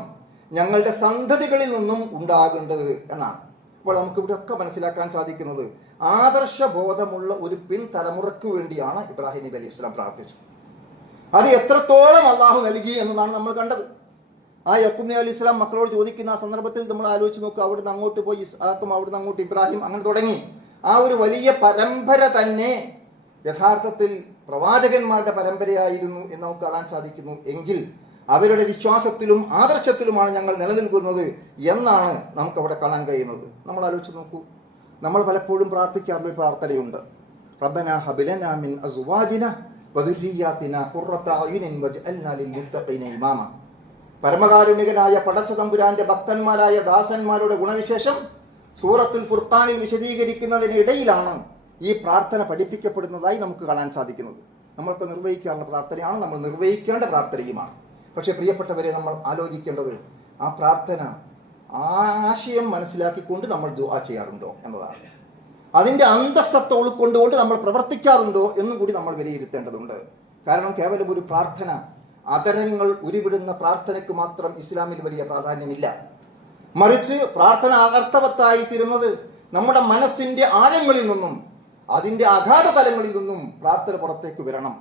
ഞങ്ങളുടെ സന്തതികളിൽ നിന്നും ഉണ്ടാകേണ്ടത് എന്നാണ്. അപ്പോൾ നമുക്ക് ഇവിടെയൊക്കെ മനസ്സിലാക്കാൻ സാധിക്കുന്നത് ആദർശബോധമുള്ള ഒരു പിൻതലമുറയ്ക്ക് വേണ്ടിയാണ് ഇബ്രാഹിം നബി അലൈഹി സ്വലാം പ്രാർത്ഥിച്ചത്. അത് എത്രത്തോളം അള്ളാഹു നൽകി എന്നതാണ് നമ്മൾ കണ്ടത്. ആ യാക്കൂബ് നബി അലൈഹി സ്വലാം മക്കളോട് ചോദിക്കുന്ന ആ സന്ദർഭത്തിൽ നമ്മൾ ആലോചിച്ച് നോക്കുക, അവിടുന്ന് അങ്ങോട്ട് പോയി ഇസ്ഹാഖും അവിടുന്ന് അങ്ങോട്ട് ഇബ്രാഹിം, അങ്ങനെ തുടങ്ങി ആ ഒരു വലിയ പരമ്പര തന്നെ യഥാർത്ഥത്തിൽ പ്രവാചകന്മാരുടെ പരമ്പരയായിരുന്നു എന്ന് നമുക്ക് കാണാൻ സാധിക്കുന്നു. എങ്കിൽ അവരുടെ വിശ്വാസത്തിലും ആദർശത്തിലുമാണ് ഞങ്ങൾ നിലനിൽക്കുന്നത് എന്നാണ് നമുക്കവിടെ കാണാൻ കഴിയുന്നത്. നമ്മൾ ആലോചിച്ച് നോക്കൂ, നമ്മൾ പലപ്പോഴും പ്രാർത്ഥിക്കാറുള്ളൊരു പ്രാർത്ഥനയുണ്ട്, റബ്ബനാ ഹബ് മിൻ അസ്വാജിന വദുർരിയ്യാതിനാ ഖുർറത അയുനിൻ വജ്അൽനാ ലിൽമുത്തഖീന ഇമാമ. പരമകാരുണികനായ പടച്ച തമ്പുരാന്റെ ഭക്തന്മാരായ ദാസന്മാരുടെ ഗുണവിശേഷം സൂറത്തുൽ ഫുർഖാനിൽ വിശദീകരിക്കുന്നതിനിടയിലാണ് ഈ പ്രാർത്ഥന പഠിപ്പിക്കപ്പെടുന്നതായി നമുക്ക് കാണാൻ സാധിക്കുന്നത്. നമ്മൾക്ക് നിർവഹിക്കാനുള്ള പ്രാർത്ഥനയാണ്, നമ്മൾ നിർവഹിക്കേണ്ട പ്രാർത്ഥനയുമാണ്. പക്ഷേ പ്രിയപ്പെട്ടവരെ, നമ്മൾ ആലോചിക്കേണ്ടത് ആ പ്രാർത്ഥന ആശയം മനസ്സിലാക്കിക്കൊണ്ട് നമ്മൾ ദുആ ചെയ്യാറുണ്ടോ എന്നതാണ്. അതിൻ്റെ അന്തസ്സത്ത് ഉൾക്കൊണ്ടുകൊണ്ട് നമ്മൾ പ്രവർത്തിക്കാറുണ്ടോ എന്നും കൂടി നമ്മൾ വിലയിരുത്തേണ്ടതുണ്ട്. കാരണം കേവലം ഒരു പ്രാർത്ഥന, അതരങ്ങൾ ഉരുവിടുന്ന പ്രാർത്ഥനയ്ക്ക് മാത്രം ഇസ്ലാമിൽ വലിയ പ്രാധാന്യമില്ല. മറിച്ച് പ്രാർത്ഥന അർത്ഥവത്തായി തീരുന്നത് നമ്മുടെ മനസ്സിൻ്റെ ആഴങ്ങളിൽ നിന്നും അതിൻ്റെ അഗാധ തലങ്ങളിൽ നിന്നും പ്രാർത്ഥന പുറത്തേക്ക് വരണം.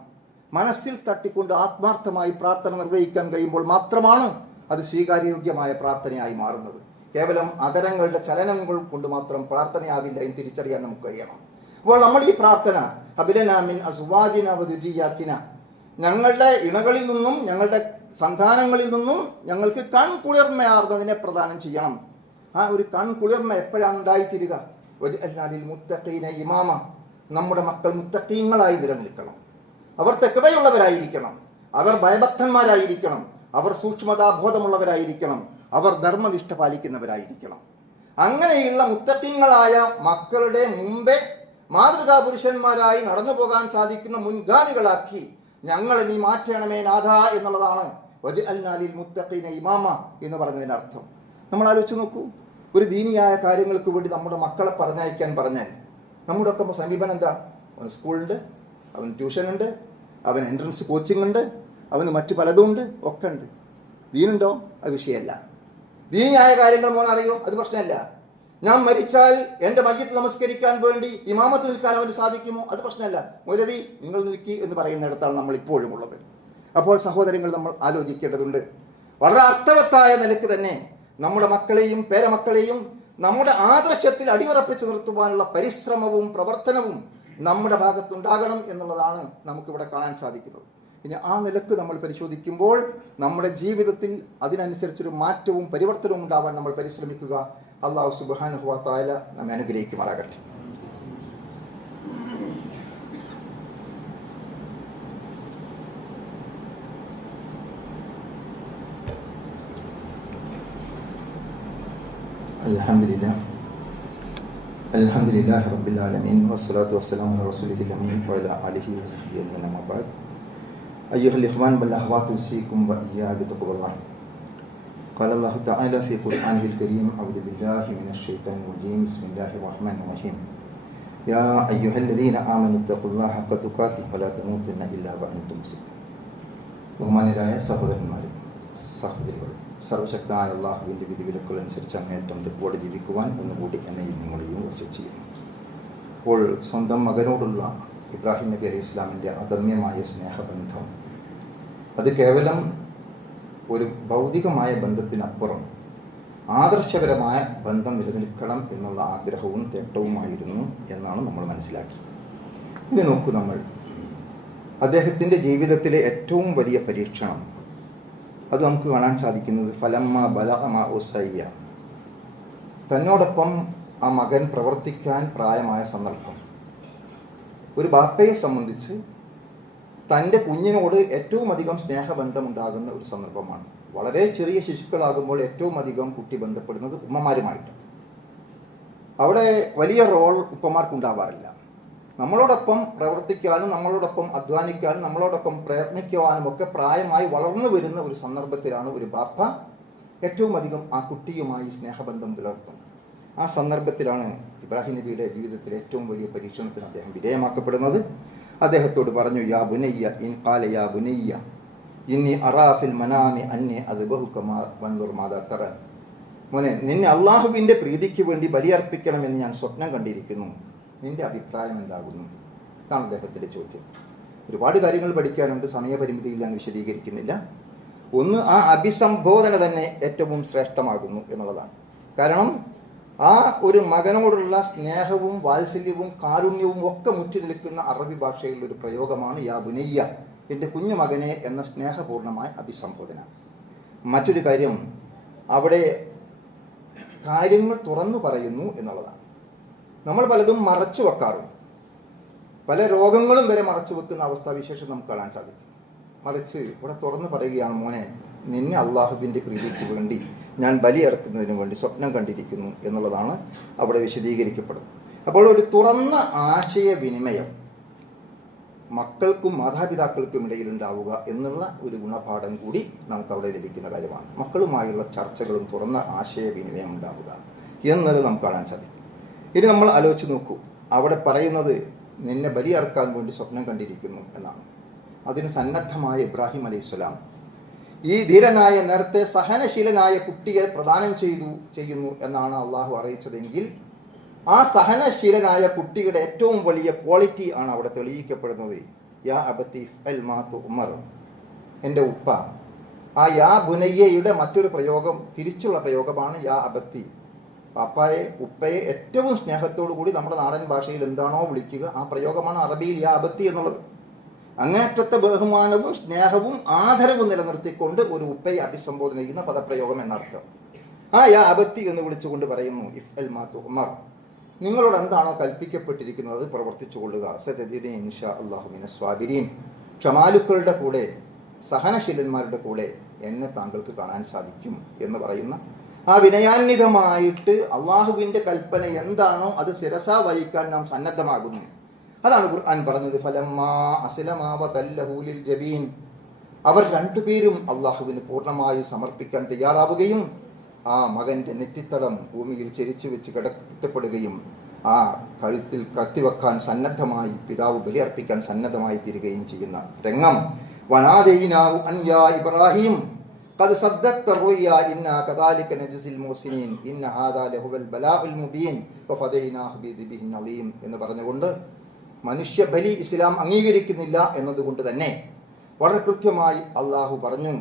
മനസ്സിൽ തട്ടിക്കൊണ്ട് ആത്മാർത്ഥമായി പ്രാർത്ഥന നിർവഹിക്കാൻ കഴിയുമ്പോൾ മാത്രമാണ് അത് സ്വീകാര്യോഗ്യമായ പ്രാർത്ഥനയായി മാറുന്നത്. കേവലം അതരങ്ങളുടെ ചലനങ്ങൾ കൊണ്ട് മാത്രം പ്രാർത്ഥനയാവില്ല എന്ന് തിരിച്ചറിയാൻ നമുക്ക് കഴിയണം. അപ്പോൾ നമ്മൾ ഈ പ്രാർത്ഥന ഹബിലനാ മിൻ അസ്വാജിന വദുർരിയ്യാതിന, ഞങ്ങളുടെ ഇണകളിൽ നിന്നും ഞങ്ങളുടെ സന്താനങ്ങളിൽ നിന്നും ഞങ്ങൾക്ക് കൺകുളിർമയാർന്നതിനെ പ്രദാനം ചെയ്യണം. ആ ഒരു കൺകുളിർമ എപ്പോഴാണ് ഉണ്ടായിത്തീരുക? വജ്അൽനാ ലിൽമുത്തഖീന ഇമാമ, നമ്മുടെ മക്കൾ മുത്തഖീങ്ങളായി നിലനിൽക്കണം. അവർ തെക്കവയുള്ളവരായിരിക്കണം, അവർ ഭയഭക്തന്മാരായിരിക്കണം, അവർ സൂക്ഷ്മതാബോധമുള്ളവരായിരിക്കണം, അവർ ധർമ്മനിഷ്ഠ പാലിക്കുന്നവരായിരിക്കണം. അങ്ങനെയുള്ള മുത്തഖീങ്ങളായ മക്കളുടെ മുമ്പേ മാതൃകാ പുരുഷന്മാരായി നടന്നു പോകാൻ സാധിക്കുന്ന മുൻഗാമികളാക്കി ഞങ്ങളെ നീ മാറ്റണമേ നാഥ എന്നുള്ളതാണ് വജ്അൽനാ ലിൽ മുത്തഖീന ഇമാമ എന്ന് പറഞ്ഞതിൻ്റെ അർത്ഥം. നമ്മൾ ആലോചിച്ച് നോക്കൂ, ഒരു ദീനിയായ കാര്യങ്ങൾക്ക് വേണ്ടി നമ്മുടെ മക്കളെ പറഞ്ഞയക്കാൻ പറഞ്ഞാൽ നമ്മുടെ ഒക്കെ സമീപനം എന്താണ്? അവന് സ്കൂളുണ്ട്, അവന് ട്യൂഷനുണ്ട്, അവന് എൻട്രൻസ് കോച്ചിങ് ഉണ്ട്, അവന് മറ്റു പലതും ഉണ്ട്, ഒക്കെ ഉണ്ട്. ദീനുണ്ടോ? അത് വിഷയമല്ല. ദീനിയായ കാര്യങ്ങൾ മോനറിയോ? അത് പ്രശ്നമല്ല. ഞാൻ മരിച്ചാൽ എൻ്റെ മയ്യത്ത് നമസ്കരിക്കാൻ വേണ്ടി ഇമാമത്ത് നിൽക്കാൻ അവന് സാധിക്കുമോ? അത് പ്രശ്നമല്ല. മൗലവി നിങ്ങൾ നിൽക്കി എന്ന് പറയുന്നിടത്താണ് നമ്മൾ ഇപ്പോഴും ഉള്ളത്. അപ്പോൾ സഹോദരങ്ങൾ, നമ്മൾ ആലോചിക്കേണ്ടതുണ്ട്. വളരെ അർത്ഥവത്തായ നിലയ്ക്ക് തന്നെ നമ്മുടെ മക്കളെയും പേരമക്കളെയും നമ്മുടെ ആദർശത്തിൽ അടിയുറപ്പിച്ച് നിർത്തുവാനുള്ള പരിശ്രമവും പ്രവർത്തനവും നമ്മുടെ ഭാഗത്തുണ്ടാകണം എന്നുള്ളതാണ് നമുക്കിവിടെ കാണാൻ സാധിക്കുന്നത്. ഇനി ആ നിലക്ക് നമ്മൾ പരിശോധിക്കുമ്പോൾ നമ്മുടെ ജീവിതത്തിൽ അതിനനുസരിച്ചൊരു മാറ്റവും പരിവർത്തനവും ഉണ്ടാവാൻ നമ്മൾ പരിശ്രമിക്കുക. അല്ലാഹു സുബ്ഹാനഹു വ തആല നമ്മെ അനുഗ്രഹിക്കുമാറാകട്ടെ. അൽഹംദുലില്ലാഹി റബ്ബിൽ ആലമീൻ വസ്സലാത്തു വസ്സലാമു അലാ റസൂലിഹിൽ അമീൻ വഅലാ ആലിഹി വസഹ്ബിഹി അജ്മഈൻ. അമ്മാ ബഅദ്. അയ്യുഹൽ ഇഖ്വാൻ വൽ അഖ്വാത്ത് ഉസീകും വഇയ്യാ ബിത്തഖ്വല്ലാഹ്. ഖാല അല്ലാഹു തആല ഫീ ഖുർആനിഹിൽ കരീം അഊദു ബില്ലാഹി മിനശ് ശൈത്താനിർ റജീം ബിസ്മില്ലാഹിർ റഹ്മാനിർ റഹീം. യാ അയ്യുഹല്ലദീന ആമനു തഖുല്ലാഹ ഹഖ്ക തുഖാതിഹി വലാ തമൂതുന്ന ഇല്ലാ വഅൻതും മുസ്ലിമൂൻ. ബഹുമാന്യരായ സഹോദരന്മാരെ, സഹോദരികളെ, സർവശക്തനായ അള്ളാഹുവിൻ്റെ വിധിവിലക്കുകൾ അനുസരിച്ച് അങ്ങേയറ്റം തഖ്വയോടെ ജീവിക്കുവാൻ ഒന്നുകൂടി എന്നെയും നിങ്ങളെയും വസിയത്ത് ചെയ്യുന്നു. അപ്പോൾ സ്വന്തം മകനോടുള്ള ഇബ്രാഹിം നബി അലൈഹി ഇസ്ലാമിൻ്റെ അദമ്യമായ സ്നേഹബന്ധം അത് കേവലം ഒരു ഭൗതികമായ ബന്ധത്തിനപ്പുറം ആദർശപരമായ ബന്ധം നിലനിൽക്കണം എന്നുള്ള ആഗ്രഹവും തേട്ടവുമായിരുന്നു എന്നാണ് നമ്മൾ മനസ്സിലാക്കി. ഇനി നോക്കൂ, നമ്മൾ അദ്ദേഹത്തിൻ്റെ ജീവിതത്തിലെ ഏറ്റവും വലിയ പരീക്ഷണം അത് നമുക്ക് കാണാൻ സാധിക്കുന്നത് ഫലമ്മ ബലഅമ ഉസയ്യ, തന്നോടൊപ്പം ആ മകൻ പ്രവർത്തിക്കാൻ പ്രായമായ സന്ദർഭം. ഒരു ബാപ്പയെ സംബന്ധിച്ച് തൻ്റെ കുഞ്ഞിനോട് ഏറ്റവും അധികം സ്നേഹബന്ധമുണ്ടാകുന്ന ഒരു സന്ദർഭമാണ്. വളരെ ചെറിയ ശിശുക്കളാകുമ്പോൾ ഏറ്റവും അധികം കുട്ടി ബന്ധപ്പെടുന്നത് ഉമ്മമാരുമായിട്ട്. അവിടെ വലിയ റോൾ ഉപ്പമാർക്കുണ്ടാവാറില്ല. നമ്മളോടൊപ്പം പ്രവർത്തിക്കാനും നമ്മളോടൊപ്പം അധ്വാനിക്കാനും നമ്മളോടൊപ്പം പ്രയത്നിക്കുവാനും ഒക്കെ പ്രായമായി വളർന്നു വരുന്ന ഒരു സന്ദർഭത്തിലാണ് ഒരു ബാപ്പ ഏറ്റവും അധികം ആ കുട്ടിയുമായി സ്നേഹബന്ധം പുലർത്തുന്നത്. ആ സന്ദർഭത്തിലാണ് ഇബ്രാഹിം നബിയുടെ ജീവിതത്തിലെ ഏറ്റവും വലിയ പരീക്ഷണത്തിന് അദ്ദേഹം വിധേയമാക്കപ്പെടുന്നത്. അദ്ദേഹത്തോട് പറഞ്ഞു, യാ ബുനയ്യ ഇൻ ഖാല യാ ബുനയ്യ ഇന്നി അറാ ഫിൽ മനാമി അന്നി അദ്ബഹുക വൻദുർ മാദാ തറ. മോനെ, നിന്നെ അള്ളാഹുവിൻ്റെ പ്രീതിക്ക് വേണ്ടി ബലിയർപ്പിക്കണമെന്ന് ഞാൻ സ്വപ്നം കണ്ടിരിക്കുന്നു, നിന്റെ അഭിപ്രായം എന്താകുന്നു? ഇതാണ് അദ്ദേഹത്തിൻ്റെ ചോദ്യം. ഒരുപാട് കാര്യങ്ങൾ പഠിക്കാനുണ്ട്, സമയപരിമിതിയിൽ ഞാൻ വിശദീകരിക്കുന്നില്ല. ഒന്ന്, ആ അഭിസംബോധന തന്നെ ഏറ്റവും ശ്രേഷ്ഠമാകുന്നു എന്നുള്ളതാണ്. കാരണം ആ ഒരു മകനോടുള്ള സ്നേഹവും വാത്സല്യവും കാരുണ്യവും ഒക്കെ മുറ്റി നിൽക്കുന്ന അറബി ഭാഷയിലുള്ള ഒരു പ്രയോഗമാണ് യാ ബുനയ്യ, എൻ്റെ കുഞ്ഞു മകനെ എന്ന സ്നേഹപൂർണമായ അഭിസംബോധന. മറ്റൊരു കാര്യം, അവിടെ കാര്യങ്ങൾ തുറന്നു പറയുന്നു എന്നുള്ളതാണ്. നമ്മൾ പലതും മറച്ചു വെക്കാറുണ്ട്. പല രോഗങ്ങളും വരെ മറച്ചു വെക്കുന്ന അവസ്ഥാവിശേഷം നമുക്ക് കാണാൻ സാധിക്കും. മറിച്ച് ഇവിടെ തുറന്നു പറയുകയാണ്, മോനെ, നിന്നെ അള്ളാഹുവിൻ്റെ പ്രീതിക്ക് വേണ്ടി ഞാൻ ബലിയിറക്കുന്നതിന് വേണ്ടി സ്വപ്നം കണ്ടിരിക്കുന്നു എന്നുള്ളതാണ് അവിടെ വിശദീകരിക്കപ്പെടുന്നത്. അപ്പോൾ ഒരു തുറന്ന ആശയവിനിമയം മക്കൾക്കും മാതാപിതാക്കൾക്കും ഇടയിലുണ്ടാവുക എന്നുള്ള ഒരു ഗുണപാഠം കൂടി നമുക്കവിടെ ലഭിക്കുന്ന കാര്യമാണ്. മക്കളുമായുള്ള ചർച്ചകളും തുറന്ന ആശയവിനിമയം ഉണ്ടാവുക എന്നത് നമുക്ക് കാണാൻ സാധിക്കും. ഇനി നമ്മൾ ആലോചിച്ച് നോക്കൂ, അവിടെ പറയുന്നത് നിന്നെ ബലിയറക്കാൻ വേണ്ടി സ്വപ്നം കണ്ടിരിക്കുന്നു എന്നാണ്. അതിന് സന്നദ്ധമായ ഇബ്രാഹിം അലൈഹിസ്സലാം ഈ ധീരനായ, നേരത്തെ സഹനശീലനായ കുട്ടിയെ പ്രദാനം ചെയ്യുന്നു എന്നാണ് അള്ളാഹു അറിയിച്ചതെങ്കിൽ ആ സഹനശീലനായ കുട്ടിയുടെ ഏറ്റവും വലിയ ക്വാളിറ്റി ആണ് അവിടെ തെളിയിക്കപ്പെടുന്നത്. യാ അബത്തി ഇഫ്അൽ മാ തുഅ്മർ, എൻ്റെ ഉപ്പ. ആ യാ ബുനയ്യയുടെ മറ്റൊരു പ്രയോഗം, തിരിച്ചുള്ള പ്രയോഗമാണ് യാ അബത്തി. പാപ്പായെ, ഉപ്പയെ ഏറ്റവും സ്നേഹത്തോടു കൂടി നമ്മുടെ നാടൻ ഭാഷയിൽ എന്താണോ വിളിക്കുക ആ പ്രയോഗമാണ് അറബിയിൽ യാ അബത്തി എന്നുള്ളത്. അങ്ങേറ്റത്തെ ബഹുമാനവും സ്നേഹവും ആദരവും നിലനിർത്തിക്കൊണ്ട് ഒരു ഉപ്പയെ അഭിസംബോധന ചെയ്യുന്ന പദപ്രയോഗം എന്നർത്ഥം. ആ യാ അബത്തി എന്ന് വിളിച്ചുകൊണ്ട് പറയുന്നു, ഇഫ്അൽ മാ തുഅ്മർ, നിങ്ങളോട് എന്താണോ കൽപ്പിക്കപ്പെട്ടിരിക്കുന്നത് അത് പ്രവർത്തിച്ചു കൊള്ളുക. സതജിദുനി ഇൻഷാ അല്ലാഹു മിനസ് സ്വാബിരീൻ, ക്ഷമാലുക്കളുടെ കൂടെ, സഹനശീലന്മാരുടെ കൂടെ എന്നെ താങ്കൾക്ക് കാണാൻ സാധിക്കും എന്ന് പറയുന്ന ആ വിനയാന്വിതമായിട്ട് അള്ളാഹുവിൻ്റെ കൽപ്പന എന്താണോ അത് ശിരസാ വഹിക്കാൻ നാം സന്നദ്ധമാകുന്നു. അതാണ് ഖുർആൻ പറഞ്ഞത്, ഫലമ്മാ അസ്ലമാ വതല്ലഹു ലിൽ ജബീൻ. അവർ രണ്ടുപേരും അള്ളാഹുവിന് പൂർണ്ണമായി സമർപ്പിക്കാൻ തയ്യാറാവുകയും ആ മകന്റെ നെറ്റിത്തടം ഭൂമിയിൽ ചെരിച്ചു വെച്ച് കിടത്തപ്പെടുകയും ആ കഴുത്തിൽ കത്തിവെക്കാൻ സന്നദ്ധമായി പിതാവ് ബലിയർപ്പിക്കാൻ സന്നദ്ധമായി തീരുകയും ചെയ്യുന്ന രംഗം. വനാദൈനാഹു അൻ യാ ഇബ്രാഹിം ഖദ് സദ്ദഖ്ത റുയാ ഇന്നാ കദാലിക നജ്സിൽ മുഹ്സിനീൻ ഇന്ന ഹാദാ ലഹുവൽ ബലാഉൽ മുബീൻ വഫദൈനാഹു ബിദിബിഹിൻ അലീം എന്ന് പറഞ്ഞുകൊണ്ട് മനുഷ്യ ബലി ഇസ്ലാം അംഗീകരിക്കുന്നില്ല എന്നതുകൊണ്ട് തന്നെ വളരെ കൃത്യമായി അള്ളാഹു പറഞ്ഞു,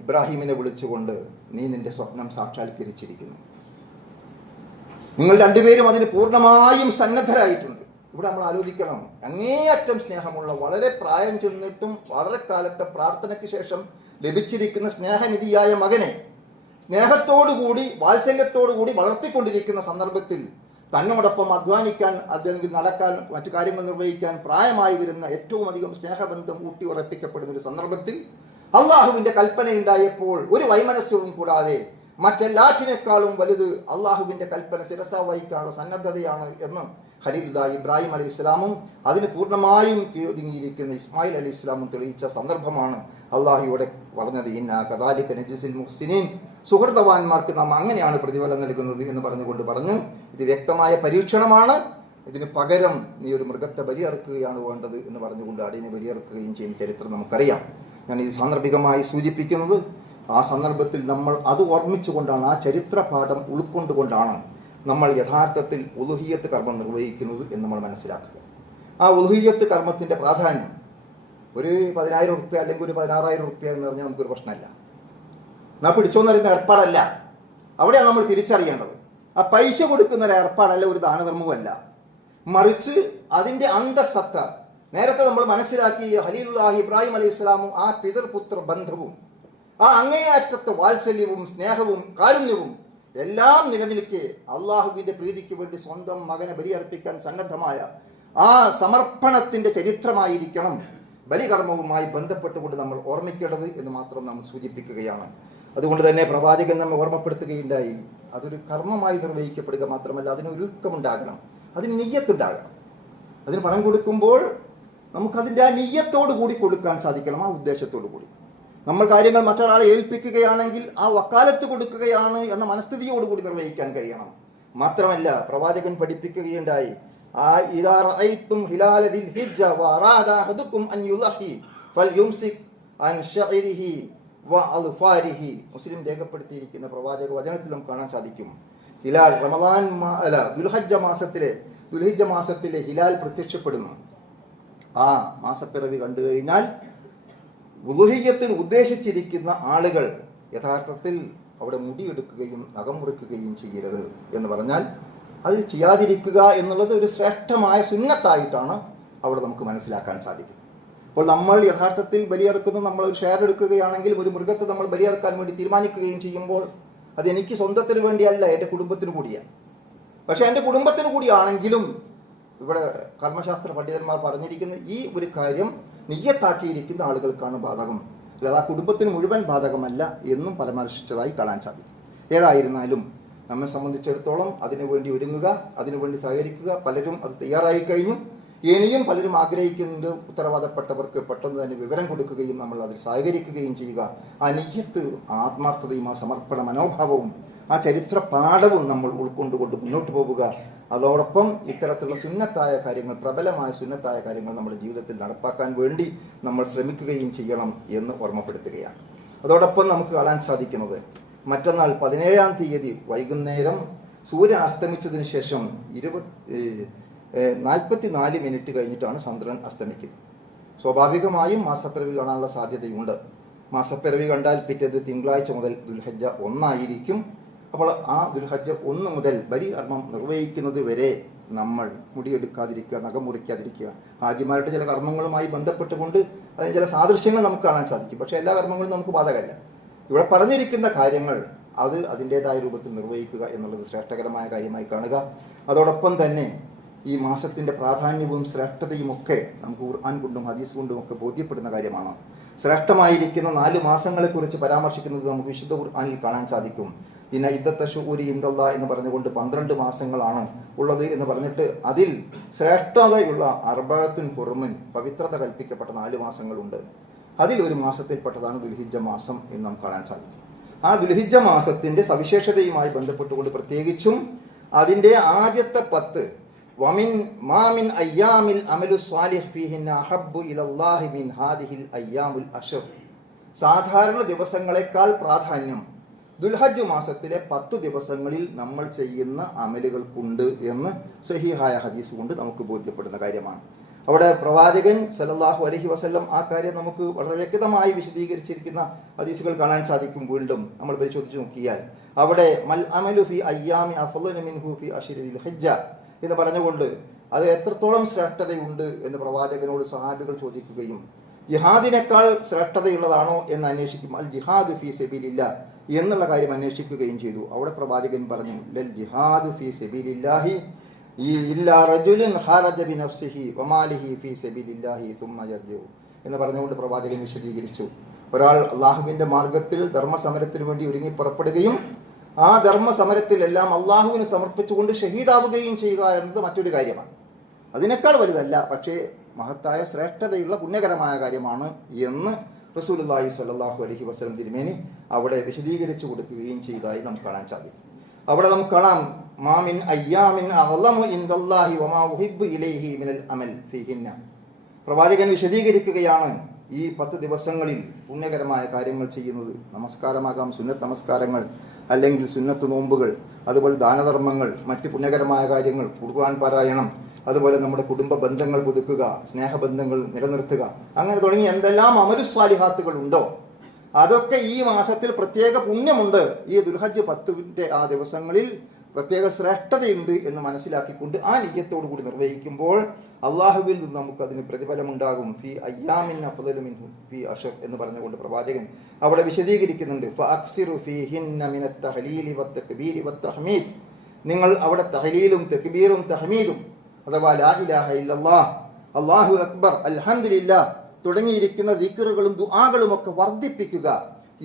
ഇബ്രാഹിമിനെ വിളിച്ചുകൊണ്ട് നീ നിന്റെ സ്വപ്നം സാക്ഷാത്കരിച്ചിരിക്കുന്നു, നിങ്ങൾ രണ്ടുപേരും അതിന് പൂർണ്ണമായും സന്നദ്ധരായിട്ടുണ്ട്. ഇവിടെ നമ്മൾ ആലോചിക്കണം, അങ്ങേയറ്റം സ്നേഹമുള്ള, വളരെ പ്രായം ചെന്നിട്ടും വളരെ കാലത്തെ പ്രാർത്ഥനയ്ക്ക് ശേഷം ലഭിച്ചിരിക്കുന്ന സ്നേഹനിധിയായ മകനെ സ്നേഹത്തോടുകൂടി വാത്സല്യത്തോടുകൂടി വളർത്തിക്കൊണ്ടിരിക്കുന്ന സന്ദർഭത്തിൽ തന്നോടൊപ്പം അധ്വാനിക്കാൻ, അല്ലെങ്കിൽ നടക്കാൻ, മറ്റു കാര്യങ്ങൾ നിർവഹിക്കാൻ പ്രായമായി വരുന്ന ഏറ്റവും അധികം സ്നേഹബന്ധം ഊട്ടി ഉറപ്പിക്കപ്പെടുന്ന ഒരു സന്ദർഭത്തിൽ അള്ളാഹുവിൻ്റെ കൽപ്പനയുണ്ടായപ്പോൾ ഒരു വൈമനസ്യവും കൂടാതെ മറ്റെല്ലാറ്റിനേക്കാളും വലുത് അള്ളാഹുവിൻ്റെ കൽപ്പന ശിരസ വഹിക്കാനുള്ള സന്നദ്ധതയാണ് എന്ന് ഖലീലുല്ലാഹി ഇബ്രാഹിം അലൈഹി ഇസ്ലാമും അതിന് പൂർണ്ണമായും കീഴൊതുങ്ങിയിരിക്കുന്ന ഇസ്മായിൽ അലൈഹി ഇസ്ലാമും തെളിയിച്ച സന്ദർഭമാണ് അള്ളാഹുവിടെ പറഞ്ഞത്, ഇന്നാ കദാലിക നജ്സിൽ മുഹ്സിനീൻ, സുഹൃതവാന്മാർക്ക് നാം അങ്ങനെയാണ് പ്രതിഫലം നൽകുന്നത് എന്ന് പറഞ്ഞുകൊണ്ട് പറഞ്ഞു, ഇത് വ്യക്തമായ പരീക്ഷണമാണ്, ഇതിന് പകരം നീ ഒരു മൃഗത്തെ ബലിയറുക്കുകയാണ് വേണ്ടത് എന്ന് പറഞ്ഞുകൊണ്ട് അടിയനെ ബലിയറുക്കുകയും ചെയ്യുന്ന ചരിത്രം നമുക്കറിയാം. ഞാൻ ഇത് സാന്ദർഭികമായി സൂചിപ്പിക്കുന്നത് ആ സന്ദർഭത്തിൽ നമ്മൾ അത് ഓർമ്മിച്ചുകൊണ്ടാണ്, ആ ചരിത്ര പാഠം ഉൾക്കൊണ്ടുകൊണ്ടാണ് നമ്മൾ യഥാർത്ഥത്തിൽ ഉലുഹിയ്യത്ത് കർമ്മം നിർവഹിക്കുന്നത് എന്ന് നമ്മൾ മനസ്സിലാക്കുക. ആ ഉലുഹിയ്യത്ത് കർമ്മത്തിൻ്റെ പ്രാധാന്യം ഒരു 10,000 റുപ്യ അല്ലെങ്കിൽ ഒരു 16,000 റുപ്യ എന്ന് പറഞ്ഞാൽ നമുക്കൊരു പ്രശ്നമല്ല, നാം പിടിച്ചോന്ന് പറയുന്ന ഏർപ്പാടല്ല. അവിടെയാണ് നമ്മൾ തിരിച്ചറിയേണ്ടത്. ആ പൈസ കൊടുക്കുന്ന ഒരു ഏർപ്പാടല്ല, ഒരു ദാനധർമ്മവുമല്ല, മറിച്ച് അതിൻ്റെ അന്തസത്ത നേരത്തെ നമ്മൾ മനസ്സിലാക്കി. ഖലീലുല്ലാഹി ഇബ്രാഹിം അലൈഹി ഇസ്ലാമും ആ പിതൃപുത്ര ബന്ധവും ആ അങ്ങേയറ്റത്തെ വാത്സല്യവും സ്നേഹവും കാരുണ്യവും എല്ലാം നിലനിൽക്കെ അള്ളാഹുവിൻ്റെ പ്രീതിക്ക് വേണ്ടി സ്വന്തം മകനെ ബലിയർപ്പിക്കാൻ സന്നദ്ധമായ ആ സമർപ്പണത്തിൻ്റെ ചരിത്രമായിരിക്കണം ബലികർമ്മവുമായി ബന്ധപ്പെട്ടുകൊണ്ട് നമ്മൾ ഓർമ്മിക്കേണ്ടത് എന്ന് മാത്രം നാം സൂചിപ്പിക്കുകയാണ്. അതുകൊണ്ട് തന്നെ പ്രവാചകൻ നമ്മെ ഓർമ്മപ്പെടുത്തുകയുണ്ടായി, അതൊരു കർമ്മമായി നിർവഹിക്കപ്പെടുക മാത്രമല്ല, അതിനൊരുക്കമുണ്ടാകണം, അതിന് നിയ്യത്തുണ്ടാകണം. അതിന് പണം കൊടുക്കുമ്പോൾ നമുക്കതിൻ്റെ ആ നിയ്യത്തോടു കൂടി കൊടുക്കാൻ സാധിക്കണം, ആ ഉദ്ദേശത്തോടു കൂടി. നമ്മൾ കാര്യങ്ങൾ മറ്റൊരാളെ ഏൽപ്പിക്കുകയാണെങ്കിൽ ആ വക്കാലത്ത് കൊടുക്കുകയാണ് എന്ന മനസ്ഥിതിയോടുകൂടി നിർവഹിക്കാൻ കഴിയണം. മാത്രമല്ല പ്രവാചകൻ പഠിപ്പിക്കുകയുണ്ടായി, ഇദാ റഅയ്തും ഹിലാല ദിൽ ഹിജ്ജ വഅറാദ അഹദുകും അൻ യുളഹി ഫൽയുംസിക് അൻ ശഅരിഹി വഅൽഫാരിഹി. മുസ്ലിം രേഖപ്പെടുത്തിയിരിക്കുന്ന പ്രവാചക വചനത്തിൽ നമുക്ക് കാണാൻ സാധിക്കും, ഹിലാൽ റമദാൻ ദുൽഹിജ്ജ മാസത്തിലെ ഹിലാൽ പ്രത്യക്ഷപ്പെടുന്നു. ആ മാസപ്പിറവി കണ്ടു കഴിഞ്ഞാൽ ഉലുഹിയ്യത്തിന് ഉദ്ദേശിച്ചിരിക്കുന്ന ആളുകൾ യഥാർത്ഥത്തിൽ അവിടെ മുടിയെടുക്കുകയും നഖം മുറിക്കുകയും ചെയ്യരുത് എന്ന് പറഞ്ഞാൽ അത് ചെയ്യാതിരിക്കുക എന്നുള്ളത് ഒരു ശ്രേഷ്ഠമായ സുന്നത്തായിട്ടാണ് അവിടെ നമുക്ക് മനസ്സിലാക്കാൻ സാധിക്കും. അപ്പോൾ നമ്മൾ യഥാർത്ഥത്തിൽ ബലിയെറുക്കുന്നത്, നമ്മളൊരു ഷെയർ എടുക്കുകയാണെങ്കിൽ ഒരു മൃഗത്തെ നമ്മൾ ബലിയെറുക്കാൻ വേണ്ടി തീരുമാനിക്കുകയും ചെയ്യുമ്പോൾ അത് എനിക്ക് സ്വന്തത്തിന് വേണ്ടിയല്ല, എൻ്റെ കുടുംബത്തിന് കൂടിയാണ്. പക്ഷേ എൻ്റെ കുടുംബത്തിന് കൂടിയാണെങ്കിലും ഇവിടെ കർമ്മശാസ്ത്ര പണ്ഡിതന്മാർ പറഞ്ഞിരിക്കുന്ന ഈ ഒരു കാര്യം നിയ്യത്താക്കിയിരിക്കുന്ന ആളുകൾക്കാണ് ബാധകം, അല്ലാതെ ആ കുടുംബത്തിന് മുഴുവൻ ബാധകമല്ല എന്നും പരാമർശിച്ചതായി കാണാൻ സാധിക്കും. ഏതായിരുന്നാലും നമ്മെ സംബന്ധിച്ചിടത്തോളം അതിനുവേണ്ടി ഒരുങ്ങുക, അതിനുവേണ്ടി സഹകരിക്കുക. പലരും അത് തയ്യാറായി കഴിഞ്ഞു, ഇനിയും പലരും ആഗ്രഹിക്കുന്നുണ്ട്. ഉത്തരവാദപ്പെട്ടവർക്ക് പെട്ടെന്ന് തന്നെ വിവരം കൊടുക്കുകയും നമ്മൾ അതിൽ സഹകരിക്കുകയും ചെയ്യുക. ആ നിയ്യത്ത്, ആത്മാർത്ഥതയും ആ സമർപ്പണ മനോഭാവവും ആ ചരിത്ര പാഠവും നമ്മൾ ഉൾക്കൊണ്ടുകൊണ്ട് മുന്നോട്ട് പോവുക. അതോടൊപ്പം ഇത്തരത്തിലുള്ള സുന്നത്തായ കാര്യങ്ങൾ, പ്രബലമായ സുന്നത്തായ കാര്യങ്ങൾ നമ്മുടെ ജീവിതത്തിൽ നടപ്പാക്കാൻ വേണ്ടി നമ്മൾ ശ്രമിക്കുകയും ചെയ്യണം എന്ന് ഓർമ്മപ്പെടുത്തുകയാണ്. അതോടൊപ്പം നമുക്ക് കാണാൻ സാധിക്കുന്നത് മറ്റന്നാൾ 17-ാം തീയതി വൈകുന്നേരം സൂര്യൻ അസ്തമിച്ചതിന് ശേഷം 44 മിനിറ്റ് കഴിഞ്ഞിട്ടാണ് ചന്ദ്രൻ അസ്തമിക്കുന്നത്. സ്വാഭാവികമായും മാസപ്പിറവി കാണാനുള്ള സാധ്യതയുണ്ട്. മാസപ്പിറവി കണ്ടാൽ പിറ്റേത് തിങ്കളാഴ്ച മുതൽ ദുൽഹജ്ജ 1 ആയിരിക്കും. അപ്പോൾ ആ ദുൽഹജ്ജ 1 മുതൽ ബലികർമ്മം നിർവഹിക്കുന്നത് വരെ നമ്മൾ മുടിയെടുക്കാതിരിക്കുക, നഖം മുറിക്കാതിരിക്കുക. ഹാജിമാരുടെ ചില കർമ്മങ്ങളുമായി ബന്ധപ്പെട്ടുകൊണ്ട് അതിന് ചില സാദൃശ്യങ്ങൾ നമുക്ക് കാണാൻ സാധിക്കും. പക്ഷേ എല്ലാ കർമ്മങ്ങളും നമുക്ക് ബാധകമല്ല. ഇവിടെ പറഞ്ഞിരിക്കുന്ന കാര്യങ്ങൾ അത് അതിൻ്റേതായ രൂപത്തിൽ നിർവഹിക്കുക എന്നുള്ളത് ശ്രേഷ്ഠകരമായ കാര്യമായി കാണുക. അതോടൊപ്പം തന്നെ ഈ മാസത്തിൻ്റെ പ്രാധാന്യവും ശ്രേഷ്ഠതയും ഒക്കെ നമുക്ക് ഖുർആൻ കൊണ്ടും ഹദീസ് കൊണ്ടും ഒക്കെ ബോധ്യപ്പെടുന്ന കാര്യമാണ്. ശ്രേഷ്ഠമായിരിക്കുന്ന 4 മാസങ്ങളെക്കുറിച്ച് പരാമർശിക്കുന്നത് നമുക്ക് വിശുദ്ധ ഖുർആനിൽ കാണാൻ സാധിക്കും. ഇന്ന ഇദ്ദത്ത ശുഹൂരി ഇൻദല്ലാഹ് എന്ന് പറഞ്ഞുകൊണ്ട് 12 മാസങ്ങളാണ് ഉള്ളത് എന്ന് പറഞ്ഞിട്ട് അതിൽ ശ്രേഷ്ഠതയുള്ള അർബഅത്തുൻ ഹുറുമുൻ പവിത്രത കൽപ്പിക്കപ്പെട്ട 4 മാസങ്ങളുണ്ട്. അതിൽ ഒരു മാസത്തിൽപ്പെട്ടതാണ് ദുൽഹിജ്ജ മാസം എന്ന് നമുക്ക് കാണാൻ സാധിക്കും. ആ ദുൽഹിജ്ജ മാസത്തിന്റെ സവിശേഷതയുമായി ബന്ധപ്പെട്ടുകൊണ്ട് പ്രത്യേകിച്ചും അതിൻ്റെ ആദ്യത്തെ 10 വമിൻ മാമിൻ അയ്യാമിൽ അമലു സ്വാലിഹ് ഫീഹിന്ന അഹബ്ബു ഇലല്ലാഹി മിൻ ഹാദിഹിൽ അയ്യാമുൽ അശ്ർ. സാധാരണ ദിവസങ്ങളെക്കാൾ പ്രാധാന്യം ദുൽഹജ്ജ് മാസത്തിലെ 10 ദിവസങ്ങളിൽ നമ്മൾ ചെയ്യുന്ന അമലുകൾക്കുണ്ട് എന്ന് സ്വഹീഹായ ഹദീസ് കൊണ്ട് നമുക്ക് ബോധ്യപ്പെടുന്ന കാര്യമാണ്. അവിടെ പ്രവാചകൻ സല്ലല്ലാഹു അലൈഹി വസല്ലം ആ കാര്യം നമുക്ക് വളരെ വ്യക്തമായി വിശദീകരിച്ചിരിക്കുന്ന ഹദീസുകൾ കാണാൻ സാധിക്കും. വീണ്ടും നമ്മൾ പരിശോധിച്ച് നോക്കിയാൽ അവിടെ മൽ അമലു ഫി അയ്യാമി അഫ്ളലു മിൻഹു ഫി അശ്രിദിൽ ഹജ്ജ എന്ന് പറഞ്ഞുകൊണ്ട് അത് എത്രത്തോളം ശ്രേഷ്ഠതയുണ്ട് എന്ന് പ്രവാചകനോട് സ്വഹാബികൾ ചോദിക്കുകയും ജിഹാദിനേക്കാൾ ശ്രേഷ്ഠതയുള്ളതാണോ എന്ന് അന്വേഷിക്കും. അൽ ജിഹാദു ഫീ സബീലില്ലാഹ് എന്നുള്ള കാര്യം അന്വേഷിക്കുകയും ചെയ്തു. അവിടെ പ്രവാചകൻ പറഞ്ഞു ലൽ ജിഹാദു ഫീ സബീലില്ലാഹി ഇല്ലാ റജുലുൻ ഖറജ ബിനഫ്സിഹി വമാലിഹി ഫീ സബീലില്ലാഹി സുമ്മ യർജിഉ എന്ന് പറഞ്ഞുകൊണ്ട് പ്രവാചകൻ വിശദീകരിച്ചു. ഒരാൾ അള്ളാഹുവിൻ്റെ മാർഗത്തിൽ ധർമ്മസമരത്തിന് വേണ്ടി ഒരുങ്ങി പുറപ്പെടുകയും ആ ധർമ്മസമരത്തിലെല്ലാം അള്ളാഹുവിന് സമർപ്പിച്ചുകൊണ്ട് ഷഹീദാവുകയും ചെയ്യുക എന്നത് മറ്റൊരു കാര്യമാണ്. അതിനേക്കാൾ വലുതല്ല, പക്ഷേ മഹത്തായ ശ്രേഷ്ഠതയുള്ള പുണ്യകരമായ കാര്യമാണ് എന്ന് റസൂലുള്ളാഹി സ്വല്ലല്ലാഹു അലൈഹി വസല്ലം തിരുമേനി അവിടെ വിശദീകരിച്ചു കൊടുക്കുകയും ചെയ്തതായി നമുക്ക് കാണാൻ സാധിക്കും. അവിടെ നമുക്ക് കാണാം മാമിൻ അയ്യാമിൻ അഅ്ളമു ഇൻദല്ലാഹി വമാ ഉഹിബ്ബു ഇലൈഹി മിനൽ അമൽ ഫീഹിന്ന. പ്രവാചകൻ വിശദീകരിക്കുകയാണ് ഈ 10 ദിവസങ്ങളിൽ പുണ്യകരമായ കാര്യങ്ങൾ ചെയ്യുന്നത്. നമസ്കാരമാകാം, സുന്നത്ത് നമസ്കാരങ്ങൾ, അല്ലെങ്കിൽ സുന്നത്ത് നോമ്പുകൾ, അതുപോലെ ദാനധർമ്മങ്ങൾ, മറ്റ് പുണ്യകരമായ കാര്യങ്ങൾ, ഖുർആൻ പാരായണം, അതുപോലെ നമ്മുടെ കുടുംബ ബന്ധങ്ങൾ പുതുക്കുക, സ്നേഹബന്ധങ്ങൾ നിലനിർത്തുക, അങ്ങനെ തുടങ്ങി എന്തെല്ലാം അമലുസ്വാലിഹാത്തുകൾ ഉണ്ടോ അതൊക്കെ ഈ മാസത്തിൽ പ്രത്യേക പുണ്യമുണ്ട്. ഈ ദുൽഹജ്ജ് 10 ആ ദിവസങ്ങളിൽ പ്രത്യേക ശ്രേഷ്ഠതയുണ്ട് എന്ന് മനസ്സിലാക്കിക്കൊണ്ട് ആ നിയ്യത്തോടു കൂടി നിർവഹിക്കുമ്പോൾ അള്ളാഹുവിൽ നിന്ന് നമുക്കതിന് പ്രതിഫലമുണ്ടാകും. ഫി അയ്യാമിൻ അഫ്ളലു മിൻഹു ഫി അശ്ർ എന്ന് പറഞ്ഞുകൊണ്ട് പ്രവാചകൻ അവിടെ വിശദീകരിക്കുന്നുണ്ട്. ഫഅക്സിറു ഫീഹിന്ന മിനത്ത് തഹ്ലീലി വത്തക്ബീരി വത്തഹ്മീദ്. നിങ്ങൾ അവിടെ തഹ്ലീലും തക്ബീറും തഹ്മീദും അഥവാ ലാ ഇലാഹ ഇല്ലല്ലാഹ്, അല്ലാഹു അക്ബർ, അൽഹംദുലില്ലാഹ് തുടങ്ങിയിരിക്കുന്ന ദിക്റുകളും ദുആകളും ഒക്കെ വർദ്ധിപ്പിക്കുക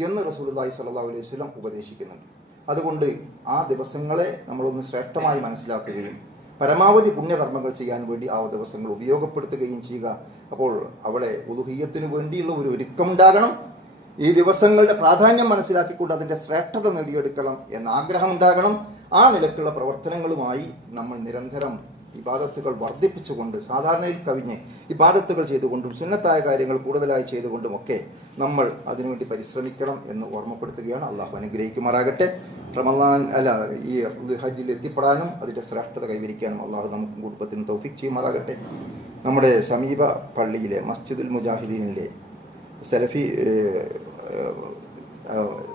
എന്ന് റസൂലുള്ളാഹി സ്വല്ലല്ലാഹു അലൈഹി വസല്ലം ഉപദേശിക്കുന്നുണ്ട്. അതുകൊണ്ട് ആ ദിവസങ്ങളെ നമ്മളൊന്ന് ശ്രേഷ്ഠമായി മനസ്സിലാക്കുകയും പരമാവധി പുണ്യകർമ്മങ്ങൾ ചെയ്യാൻ വേണ്ടി ആ ദിവസങ്ങൾ ഉപയോഗപ്പെടുത്തുകയും ചെയ്യുക. അപ്പോൾ അവിടെ ഉളുഹിയ്യത്തിന് വേണ്ടിയുള്ള ഒരു ഒരുക്കമുണ്ടാകണം. ഈ ദിവസങ്ങളുടെ പ്രാധാന്യം മനസ്സിലാക്കിക്കൊണ്ട് അതിൻ്റെ ശ്രേഷ്ഠത നേടിയെടുക്കണം എന്ന ആഗ്രഹം ഉണ്ടാകണം. ആ നിലക്കുള്ള പ്രവർത്തനങ്ങളുമായി നമ്മൾ നിരന്തരം ഇബാദത്തുകൾ വർദ്ധിപ്പിച്ചുകൊണ്ട് സാധാരണയിൽ കവിഞ്ഞ് ഇബാദത്തുകൾ ചെയ്തുകൊണ്ടും സുന്നത്തായ കാര്യങ്ങൾ കൂടുതലായി ചെയ്തുകൊണ്ടുമൊക്കെ നമ്മൾ അതിനുവേണ്ടി പരിശ്രമിക്കണം എന്ന് ഓർമ്മപ്പെടുത്തുകയാണ്. അള്ളാഹു അനുഗ്രഹിക്കുമാറാകട്ടെ. റമളാൻ ഈ ഹജ്ജിൽ എത്തിപ്പെടാനും അതിൻ്റെ ശ്രേഷ്ഠത കൈവരിക്കാനും അള്ളാഹു നമുക്ക് കുടുംബത്തിന് തൗഫീഖ് ചെയ്യുമാറാകട്ടെ. നമ്മുടെ സമീപ പള്ളിയിലെ മസ്ജിദുൽ മുജാഹിദീനിലെ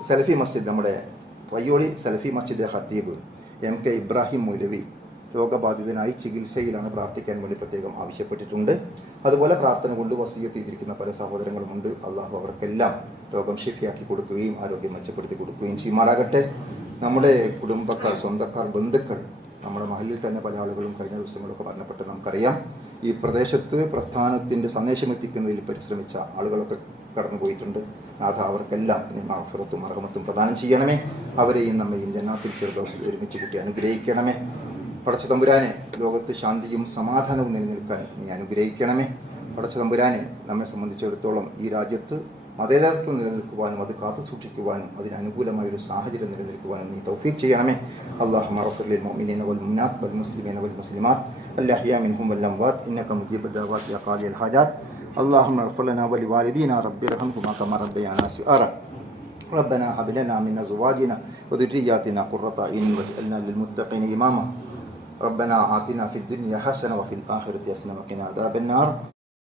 സലഫി മസ്ജിദ്, നമ്മുടെ പയ്യോളി സലഫി മസ്ജിദിലെ ഖത്തീബ് MK ഇബ്രാഹിം മൗലവി രോഗബാധിതനായി ചികിത്സയിലാണ്. പ്രാർത്ഥിക്കാൻ വേണ്ടി പ്രത്യേകം ആവശ്യപ്പെട്ടിട്ടുണ്ട്. അതുപോലെ പ്രാർത്ഥന കൊണ്ട് വസിയ്യത്ത് ചെയ്തിരിക്കുന്ന പല സഹോദരങ്ങളുമുണ്ട്. അള്ളാഹു അവർക്കെല്ലാം രോഗം ഷിഫിയാക്കി കൊടുക്കുകയും ആരോഗ്യം മെച്ചപ്പെടുത്തി കൊടുക്കുകയും ചെയ്യുമാറാകട്ടെ. നമ്മുടെ കുടുംബക്കാർ, സ്വന്തക്കാർ, ബന്ധുക്കൾ, നമ്മുടെ മഹലിൽ തന്നെ പല ആളുകളും കഴിഞ്ഞ ദിവസങ്ങളൊക്കെ മരണപ്പെട്ട് നമുക്കറിയാം. ഈ പ്രദേശത്ത് പ്രസ്ഥാനത്തിൻ്റെ സന്ദേശമെത്തിക്കുന്നതിൽ പരിശ്രമിച്ച ആളുകളൊക്കെ കടന്നുപോയിട്ടുണ്ട്. നാഥ അവർക്കെല്ലാം മഗ്ഫിറത്തും മർഹമത്തും പ്രദാനം ചെയ്യണമേ. അവരെയും നമ്മയും ജന്നാത്തിൽ ഫിർദൗസിൽ ഒരുമിച്ച് കൂട്ടി അനുഗ്രഹിക്കണമേ. പടച്ച തമ്പുരാനെ, ലോകത്ത് ശാന്തിയും സമാധാനവും നിലനിൽക്കാൻ നീ അനുഗ്രഹിക്കണമേ. പടച്ച തമ്പുരാനെ, നമ്മെ സംബന്ധിച്ചിടത്തോളം ഈ രാജ്യത്ത് മതേതരത്വം നിലനിൽക്കുവാനും അത് കാത്തു സൂക്ഷിക്കുവാനും അതിന് അനുകൂലമായൊരു സാഹചര്യം നിലനിൽക്കുവാനും നീ തൗഫീഖ് ചെയ്യണമേ. അല്ലാഹുമ്മ ഗ്ഫിർ ലിൽ മുഅ്മിനീന വൽ മുഅ്മിനാത്ത് വൽ മുസ്ലിമീന വൽ മുസ്ലിമാത്ത് അൽ അഹ്യാ മിൻഹും വൽ അംവാത്ത് ഇന്നക മുജീബുദ് ദഅവാതി യാ ഖാദിയൽ ഹാജാത്ത്. അല്ലാഹുമ്മ ഗ്ഫിർ ലനാ വലിവാലിദീനാ റബ്ബിർഹംഹുമാ കമാ റബ്ബയാനാ സിഗാറാ. ربنا هب لنا من أزواجنا وذرياتنا قرة أعين واجعلنا للمتقين إماما. ربنا آتنا في الدنيا حسنة وفي الآخرة حسنة وقنا عذاب النار.